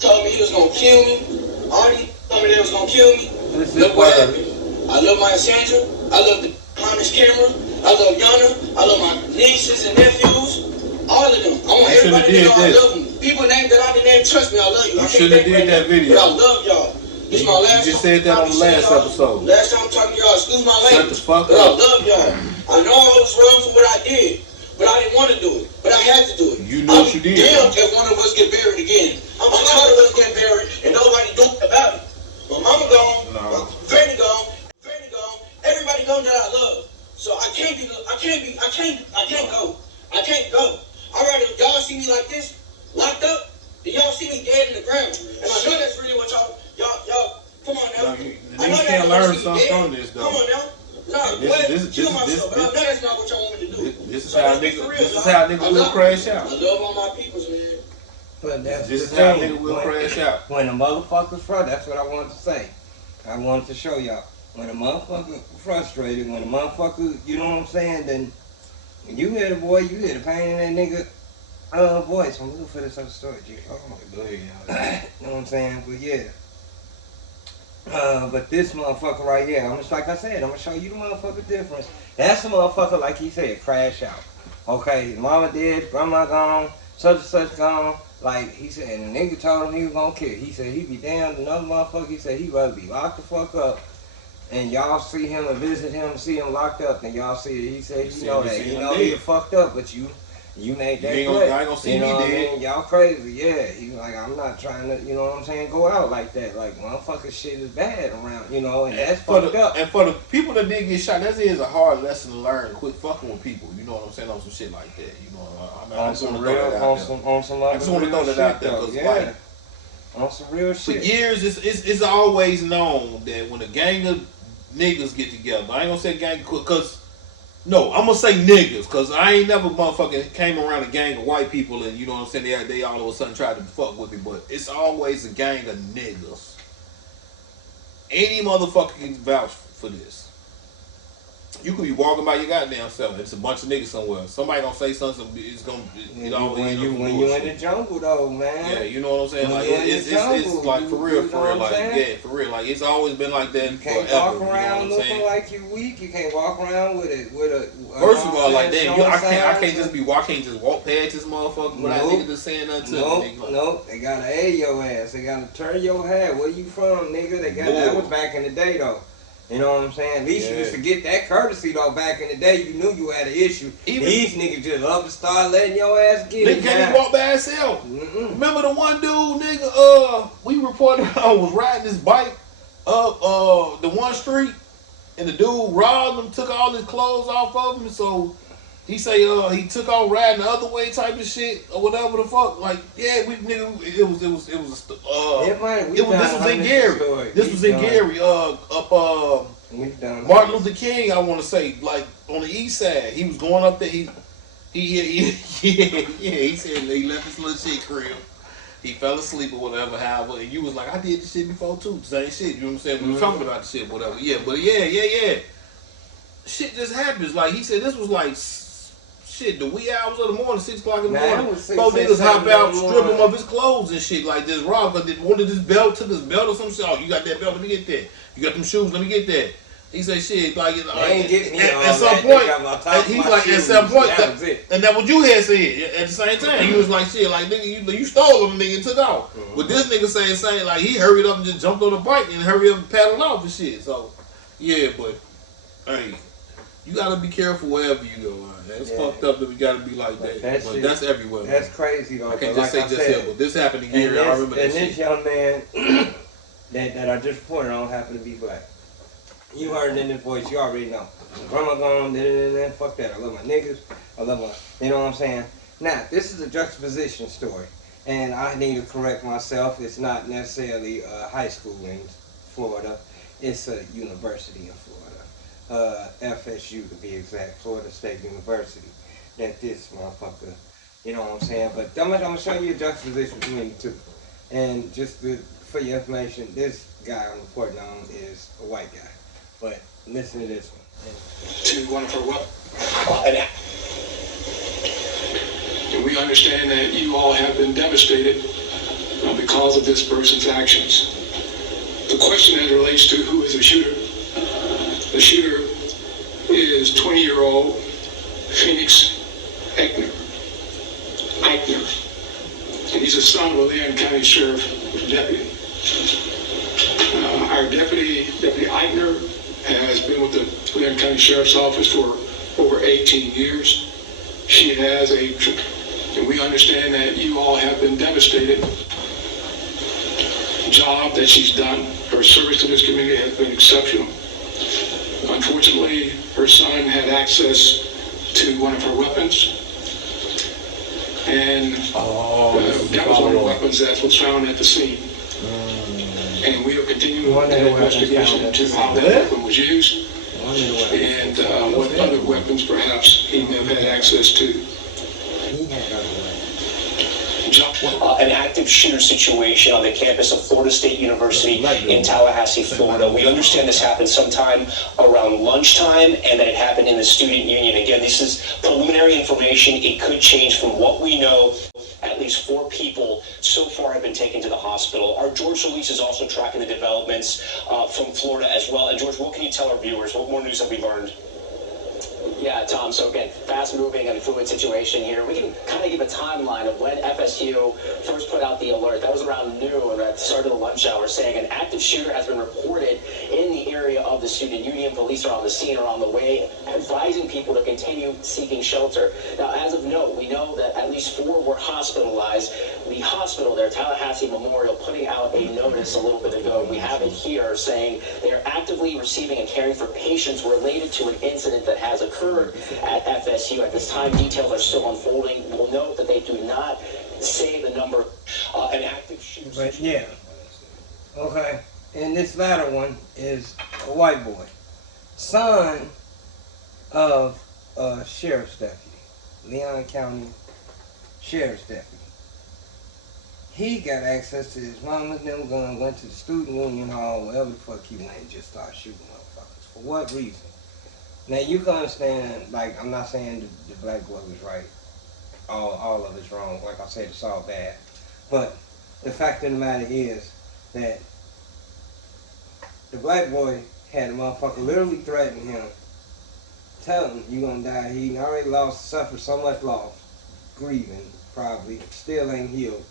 Told me he was gonna kill me. Artie told me they was gonna kill me. Look what happened. I love my Sandra. I love the honest camera. I love Yana. I love my nieces and nephews. All of them. I want everybody to know I love them. People named that I didn't name, trust me, I love you. You should have did that video. But I love y'all. This is my last You just said that on the last episode. Last time I'm talking to y'all, excuse my language. Shut the fuck but up. I love y'all. I know I was wrong for what I did. But I didn't want to do it. But I had to do it. You know what you did. Damn if one of us get buried again. I'm tired of us getting buried and nobody doing about it. My mama gone. No. Granny gone. Everybody gone that I love. So I can't go. I can't go. I'd rather y'all see me like this, locked up, than y'all see me dead in the ground. And I know that's really what y'all, come on now. You can't learn something from this, though. Come on now. No, kill myself, but I know that's not what y'all want me to do. This is how nigga will crash out. I love all my peoples, man. But that's this is the how thing. nigga will crash out. When the motherfuckers front, that's what I wanted to say. I wanted to show y'all. When a motherfucker frustrated, when a motherfucker, you know what I'm saying, then when you hear the boy, you hear the pain in that nigga voice. I'm looking for this other story, G. Oh, go ahead, you know what I'm saying? But yeah. But this motherfucker right here, I'm just like I said, I'm gonna show you the motherfucker difference. That's the motherfucker, like he said, crash out. Okay, mama dead, grandma gone, such and such gone. Like he said, and the nigga told him he was gonna kill. He said he'd be damned. Another motherfucker, he said he'd rather be locked the fuck up. And y'all see him and visit him, see him locked up, and y'all see it. He said, you know that, you know he fucked up, but you made that play. I ain't gonna see me dead. Y'all crazy, yeah. He's like, I'm not trying to, you know what I'm saying, go out like that. Like, motherfucker shit is bad around, you know, and that's fucked up. And for the people that did get shot, that is a hard lesson to learn. Quit fucking with people, you know what I'm saying, on some shit like that. You know, I just want to throw that out there. I just want to throw that out there, because like, on some real shit. For years, it's always known that when a gang of niggas get together, I ain't gonna say gang, cause no, I'm gonna say niggas, cause I ain't never motherfucking came around a gang of white people and you know what I'm saying, they all of a sudden tried to fuck with me, but it's always a gang of niggas. Any motherfucker can vouch for this. You could be walking by your goddamn self. It's a bunch of niggas somewhere. Somebody gonna say something. It's gonna. When you in the jungle though, man. Yeah, you know what I'm saying. Like it's like for real, like yeah, for real. Like it's always been like that. You can't walk around looking like you weak. You can't walk around with a. First of all, like damn, I can't just walk past this motherfucker without niggas just saying nothing to me. Nope. They gotta aid your ass. They gotta turn your head. Where you from, nigga? That was back in the day though. You know what I'm saying? At least you used to get that courtesy though back in the day. You knew you had an issue. These niggas just love to start letting your ass get it. Nigga can't even walk by himself. Remember the one dude, nigga, we reported on was riding his bike up the one street and the dude robbed him, took all his clothes off of him, so he say he took off riding the other way type of shit or whatever the fuck. Like, yeah, we nigga this was in Gary. This was in Gary, Martin Luther King, I wanna say, like on the east side. He was going up there, he said he left his little shit crib. He fell asleep or whatever, however, and you was like, I did this shit before too. Same shit, you know what I'm saying? We were talking about the shit, whatever. Yeah, but yeah. Shit just happens. Like he said this was like shit, the wee hours of the morning, 6 o'clock in the morning. Four niggas hop out, strip him of his clothes and shit like this. Rob, because they wanted this belt, took his belt or some shit. Oh, you got that belt? Let me get that. You got them shoes? Let me get that. He say shit like at some point. He's like at some point, and that's what you had said at the same time. He was like shit, like nigga, you stole them, nigga, and took off. But this nigga saying like he hurried up and just jumped on the bike and hurried up and paddled off and shit. So yeah, but hey. You gotta be careful wherever you go. It's fucked up that we gotta be like that. But that's everywhere. That's crazy though. I can't just say just here, but this happened here. I remember that and shit. this young man that I just reported on happened to be black. You heard it in his voice, you already know. Grandma gone, fuck that. I love my niggas. I love my, you know what I'm saying? Now, this is a juxtaposition story. And I need to correct myself. It's not necessarily a high school in Florida. It's a university in Florida. FSU to be exact, Florida State University. That this motherfucker, you know what I'm saying? But I'm gonna show you a juxtaposition between the two. And just for your information, this guy I'm reporting on is a white guy. But listen to this one. To one of her weapons. And we understand that you all have been devastated because of this person's actions. The question as relates to who is the shooter. The shooter is 20-year-old Phoenix Eichner. And he's a son of a Leon County Sheriff deputy. Our deputy Eichner, has been with the Leon County Sheriff's Office for over 18 years. She has and we understand that you all have been devastated. The job that she's done, her service to this community has been exceptional. Unfortunately, her son had access to one of her weapons. And that was one of the weapons that was found at the scene. And we are continuing an investigation into how that weapon was used and what other weapons perhaps he may have had access to. An active shooter situation on the campus of Florida State University in Tallahassee, Florida. We understand this happened sometime around lunchtime and that it happened in the student union. Again, this is preliminary information. It could change from what we know. At least 4 people so far have been taken to the hospital. Our George Solis is also tracking the developments from Florida as well. And George, what can you tell our viewers? What more news have we learned? Yeah, Tom, so again, fast-moving and fluid situation here. We can kind of give a timeline of when FSU first put out the alert. That was around noon at the start of the lunch hour, saying an active shooter has been reported in the area of the student union. Police are on the scene or on the way, advising people to continue seeking shelter. Now, as of note, we know that at least 4 were hospitalized. The hospital there, Tallahassee Memorial, putting out a notice a little bit ago. We have it here saying they're actively receiving and caring for patients related to an incident that has occurred at FSU. At this time, details are still unfolding. We'll note that they do not say the number an active shooter. But yeah, okay. And this latter one is a white boy, son of a sheriff's deputy, Leon County Sheriff's deputy. He got access to his mama's new gun, went to the student union hall, wherever the fuck he went, and just started shooting motherfuckers. For what reason? Now you can understand, like, I'm not saying the black boy was right. All of it's wrong. Like I said, it's all bad. But the fact of the matter is that the black boy had a motherfucker literally threaten him, tell him you gonna die. He already suffered so much loss, grieving, probably, still ain't healed,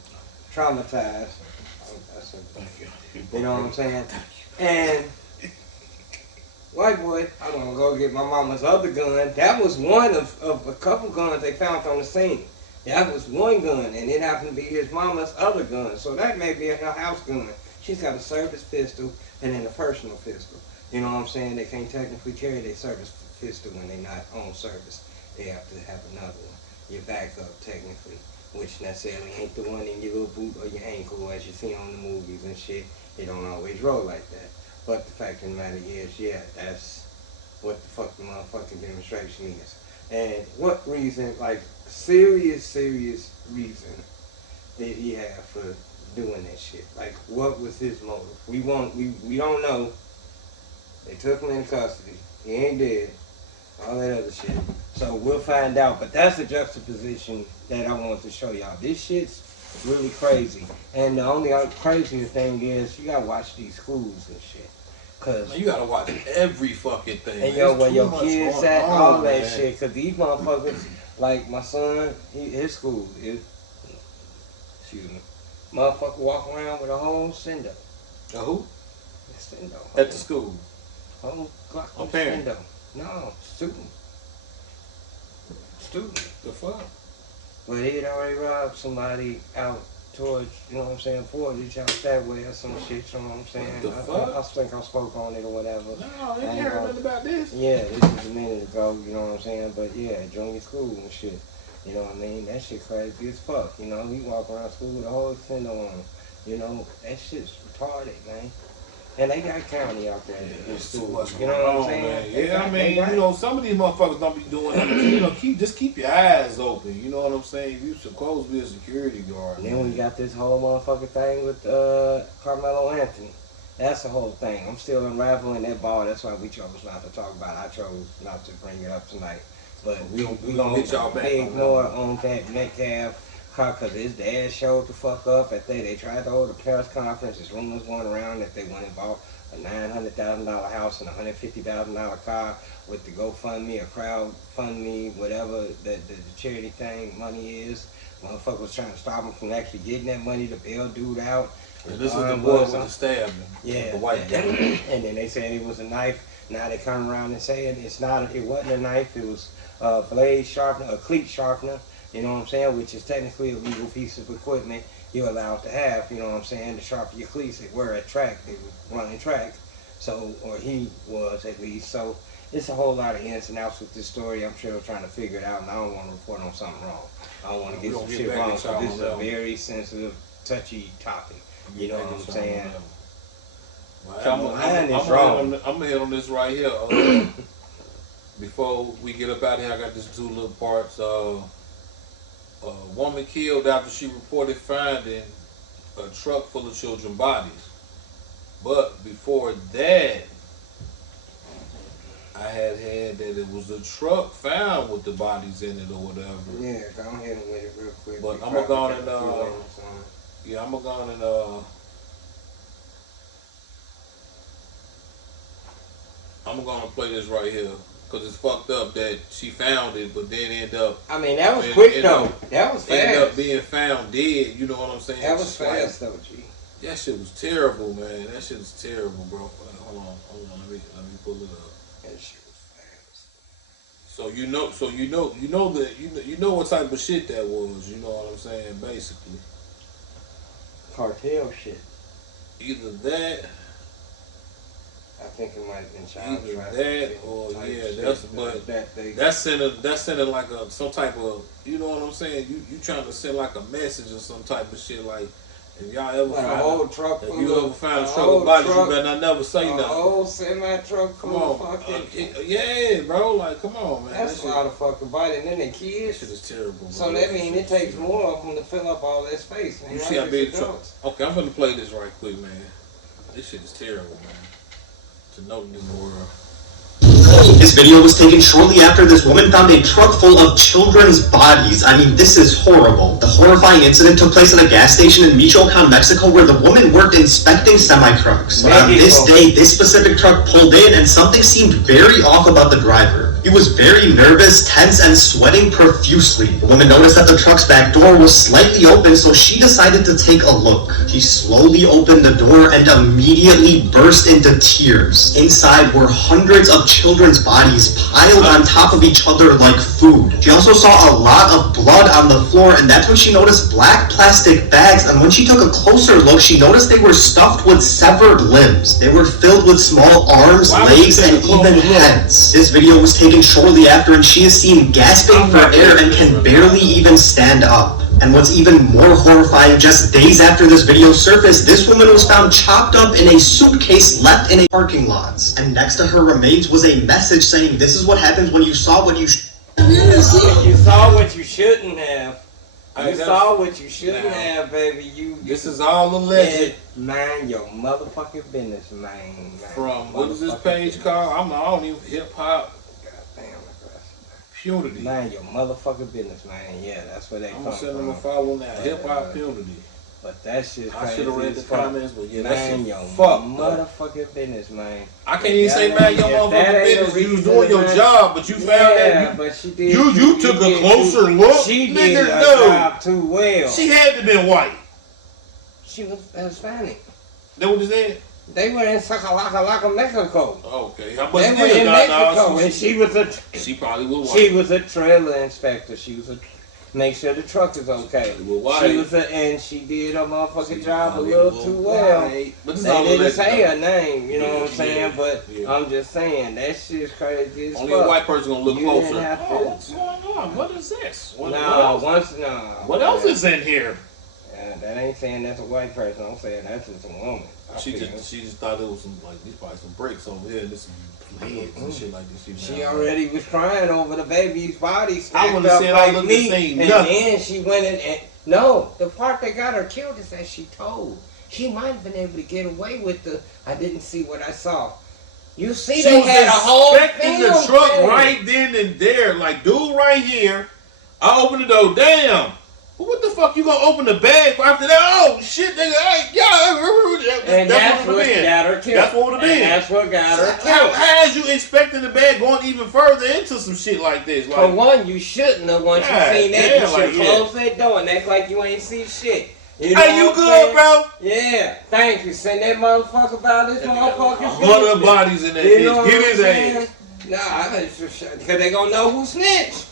traumatized. You know what I'm saying? And white boy, I'm gonna go get my mama's other gun. That was one of a couple guns they found on the scene. That was one gun, and it happened to be his mama's other gun. So that may be her house gun. She's got a service pistol and then a personal pistol. You know what I'm saying? They can't technically carry their service pistol when they're not on service. They have to have another one. Your backup, technically, which necessarily ain't the one in your little boot or your ankle as you see on the movies and shit. They don't always roll like that. But the fact of the matter is, yeah, that's what the fuck the motherfucking demonstration is. And what reason, like, serious reason did he have for doing that shit? Like, what was his motive? We don't know. They took him in custody. He ain't dead. All that other shit. So we'll find out. But that's the juxtaposition that I want to show y'all. This shit's really crazy. And the only crazier thing is you gotta watch these schools and shit. Cause man, you gotta watch every fucking thing. And yo, where your kids at, all that shit. Cause these motherfuckers, like my son, his school is, excuse me, motherfucker walk around with a whole sendo. A who? A sendo. At the school. Whole Glock parent. sendo. No, student. The fuck? But he'd already robbed somebody out towards, you know what I'm saying, Portage out that way or some shit, you know what I'm saying? What the fuck? I think I spoke on it or whatever. No, I ain't heard nothing about this. Yeah, this was a minute ago, you know what I'm saying? But yeah, junior school and shit. You know what I mean? That shit crazy as fuck. You know, he walk around school with a whole extender on him. You know, that shit's retarded, man. And they got county out there. There's too much You know going what I'm on, saying? man. Yeah, I mean, you know, some of these motherfuckers don't be doing that. You know, keep your eyes open. You know what I'm saying? You supposed to be a security guard. And then we got this whole motherfucking thing with Carmelo Anthony. That's the whole thing. I'm still unraveling that ball. That's why we chose not to talk about it. I chose not to bring it up tonight. But we gonna get y'all back ignore on that Metcalf because his dad showed the fuck up at they tried to hold a press conference. There's rumors going around that they went and bought a $900,000 house and a $150,000 car with the GoFundMe or crowdfundMe, whatever the charity thing money is. Motherfucker was trying to stop him from actually getting that money to bail dude out. And this was the boy with the stabbing. Yeah, the white guy. And then they said it was a knife. Now they come around and saying it wasn't a knife. It was a blade sharpener, a cleat sharpener. You know what I'm saying? Which is technically a legal piece of equipment you're allowed to have. You know what I'm saying? To sharpen your cleats. They were at track. They were running track. So, or he was at least. So it's a whole lot of ins and outs with this story. I'm sure they're trying to figure it out, and I don't want to report on something wrong. I don't want to get some shit wrong. So this is a very sensitive, touchy topic. You know what I'm saying? I'm gonna hit on this right here. Before we get up out of here, I got these two little parts. A woman killed after she reported finding a truck full of children's bodies. But before that, I had that it was a truck found with the bodies in it or whatever. Yeah, go ahead and with it real quick. But I'm gonna go on and I'm gonna go on and I'm gonna play this right here. Cause it's fucked up that she found it, but then end up. I mean, that was quick though. That was fast. Ended up being found dead. You know what I'm saying? That was fast though, G. That shit was terrible, man. That shit was terrible, bro. Hold on. Let me pull it up. That shit was fast. So you know what type of shit that was. You know what I'm saying? Basically, cartel shit. Either that. I think it might have been child trafficking. That or that's sending like some type of, you know what I'm saying? You trying to send like a message or some type of shit like, if y'all ever find a truck truck of bodies, you better not never say nothing. Oh, semi truck full of fucking. Yeah, bro. Like, come on, man. That's a lot of fucking bodies, and then they kids. That shit is terrible. Bro. So that means it takes more of them to fill up all that space. You see how big the truck? Okay, I'm gonna play this right quick, man. This shit is terrible, man. To know in the world. This video was taken shortly after this woman found a truck full of children's bodies. I mean, this is horrible. The horrifying incident took place at a gas station in Michoacan, Mexico, where the woman worked inspecting semi-trucks. But on this day, this specific truck pulled in, and something seemed very off about the driver. He was very nervous, tense, and sweating profusely. The woman noticed that the truck's back door was slightly open, so she decided to take a look. She slowly opened the door and immediately burst into tears. Inside were hundreds of children's bodies piled on top of each other like food. She also saw a lot of blood on the floor, and that's when she noticed black plastic bags, and when she took a closer look, she noticed they were stuffed with severed limbs. They were filled with small arms, legs, and even heads. This video was taken shortly after, and she is seen gasping for air and can barely even stand up. And what's even more horrifying, just days after this video surfaced, this woman was found chopped up in a suitcase left in a parking lot. And next to her remains was a message saying, "This is what happens when you saw what you You saw what you shouldn't have. You saw what you shouldn't have, baby. This is all alleged. Mind your motherfucking business, man. From what is this page called? I don't even hip hop. Punity. Mind your motherfucking business, man. Yeah, that's where they come from. I'm sending them a follow now. Hip hop punity. But that shit's crazy. I should have read the comments, but yeah, mind that's your motherfucking business, man. I can't even say mind your motherfucking business. You was doing your job, but you found that. But she did. You took a closer look. She did her job too well. She had to been white. She was Hispanic. That what you said? They were in Sakalaka, Mexico. Okay. They were in Mexico, and she probably was white. She was a trailer inspector. She was make sure the truck is okay. She was and she did her motherfucking job a little too well. But they didn't say her name, you know what I'm saying? But I'm just saying that shit's crazy as Only fuck. a white person gonna look closer. What's going on? What is this? What else is in here? That ain't saying that's a white person. I'm saying that's just a woman. She just thought it was some these probably some bricks over here. There's some heads and shit like this. She already was crying over the baby's body. I want to see it all look the same. And then she went in and no, the part that got her killed is that she told. She might have been able to get away with the. I didn't see what I saw. You see, they had a whole inspecting the truck right then and there. Like, dude, right here. I opened the door. Damn. What the fuck you gonna open the bag after that? Oh shit, nigga! Hey, yeah, and that's what got her killed. That's what would have been. That's what got her killed. How is you expecting the bag going even further into some shit like this? Like, for one, you shouldn't have. Once you seen that, you should close that door and act like you ain't see shit. You know hey, you good, bro? Yeah, thank you. Send that motherfucker about this motherfucker. 100 bodies in that bitch. Get his ass. Nah, because they gonna know who snitched.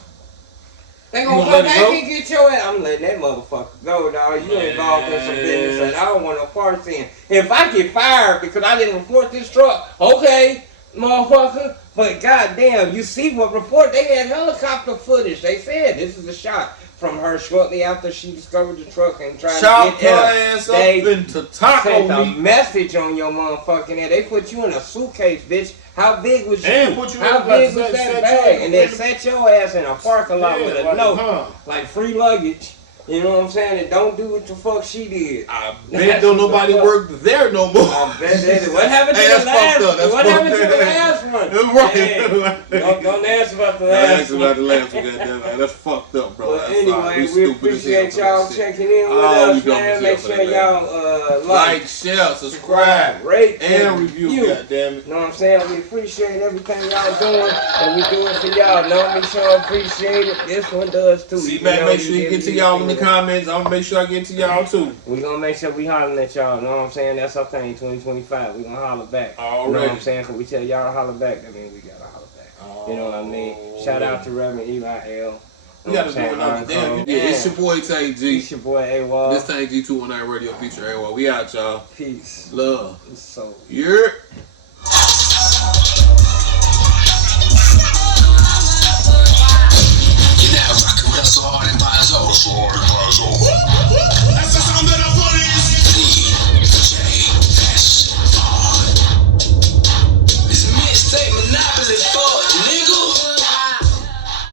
They gonna come back and get your ass. I'm letting that motherfucker go, dog. You involved in some business that I don't want no parts in. If I get fired because I didn't report this truck, okay, motherfucker. But goddamn, you see what report? They had helicopter footage. They said this is a shot from her shortly after she discovered the truck and tried to get her ass up into taco sent a meat. message on your motherfucking head. They put you in a suitcase, bitch. How big was you? And put you How big was that bag? And then set set your ass in a parking lot with a note, like free luggage. You know what I'm saying? And don't do what the fuck she did. I bet don't nobody work there no more. I bet they did. What happened to the last one? What happened to the last one? Right. Don't ask about the last one. About the last one, goddamn. That's fucked up, bro. But anyway, we appreciate y'all checking in with us, man. Make sure y'all like, share, subscribe, rate, and review. Goddamn it. Know what I'm saying? We appreciate everything y'all doing, and we do it for y'all. Know me, sure appreciate it. This one does too. See, man, make sure you get to y'all in the comments. I'm gonna make sure I get to y'all too. We gonna make sure we hollering at y'all. Know what I'm saying? That's our thing. 2025. We gonna holler back. Already. Know what I'm saying? Cause we tell y'all to holler back. That means we gotta holler back. You know what I mean? Shout out to Reverend Eli L. We gotta do another damn. Yeah, it's your boy Tank G. It's your boy AWOL. This Tank G 219 Radio feature AWOL. We out, y'all. Peace. Love. So. Yeah.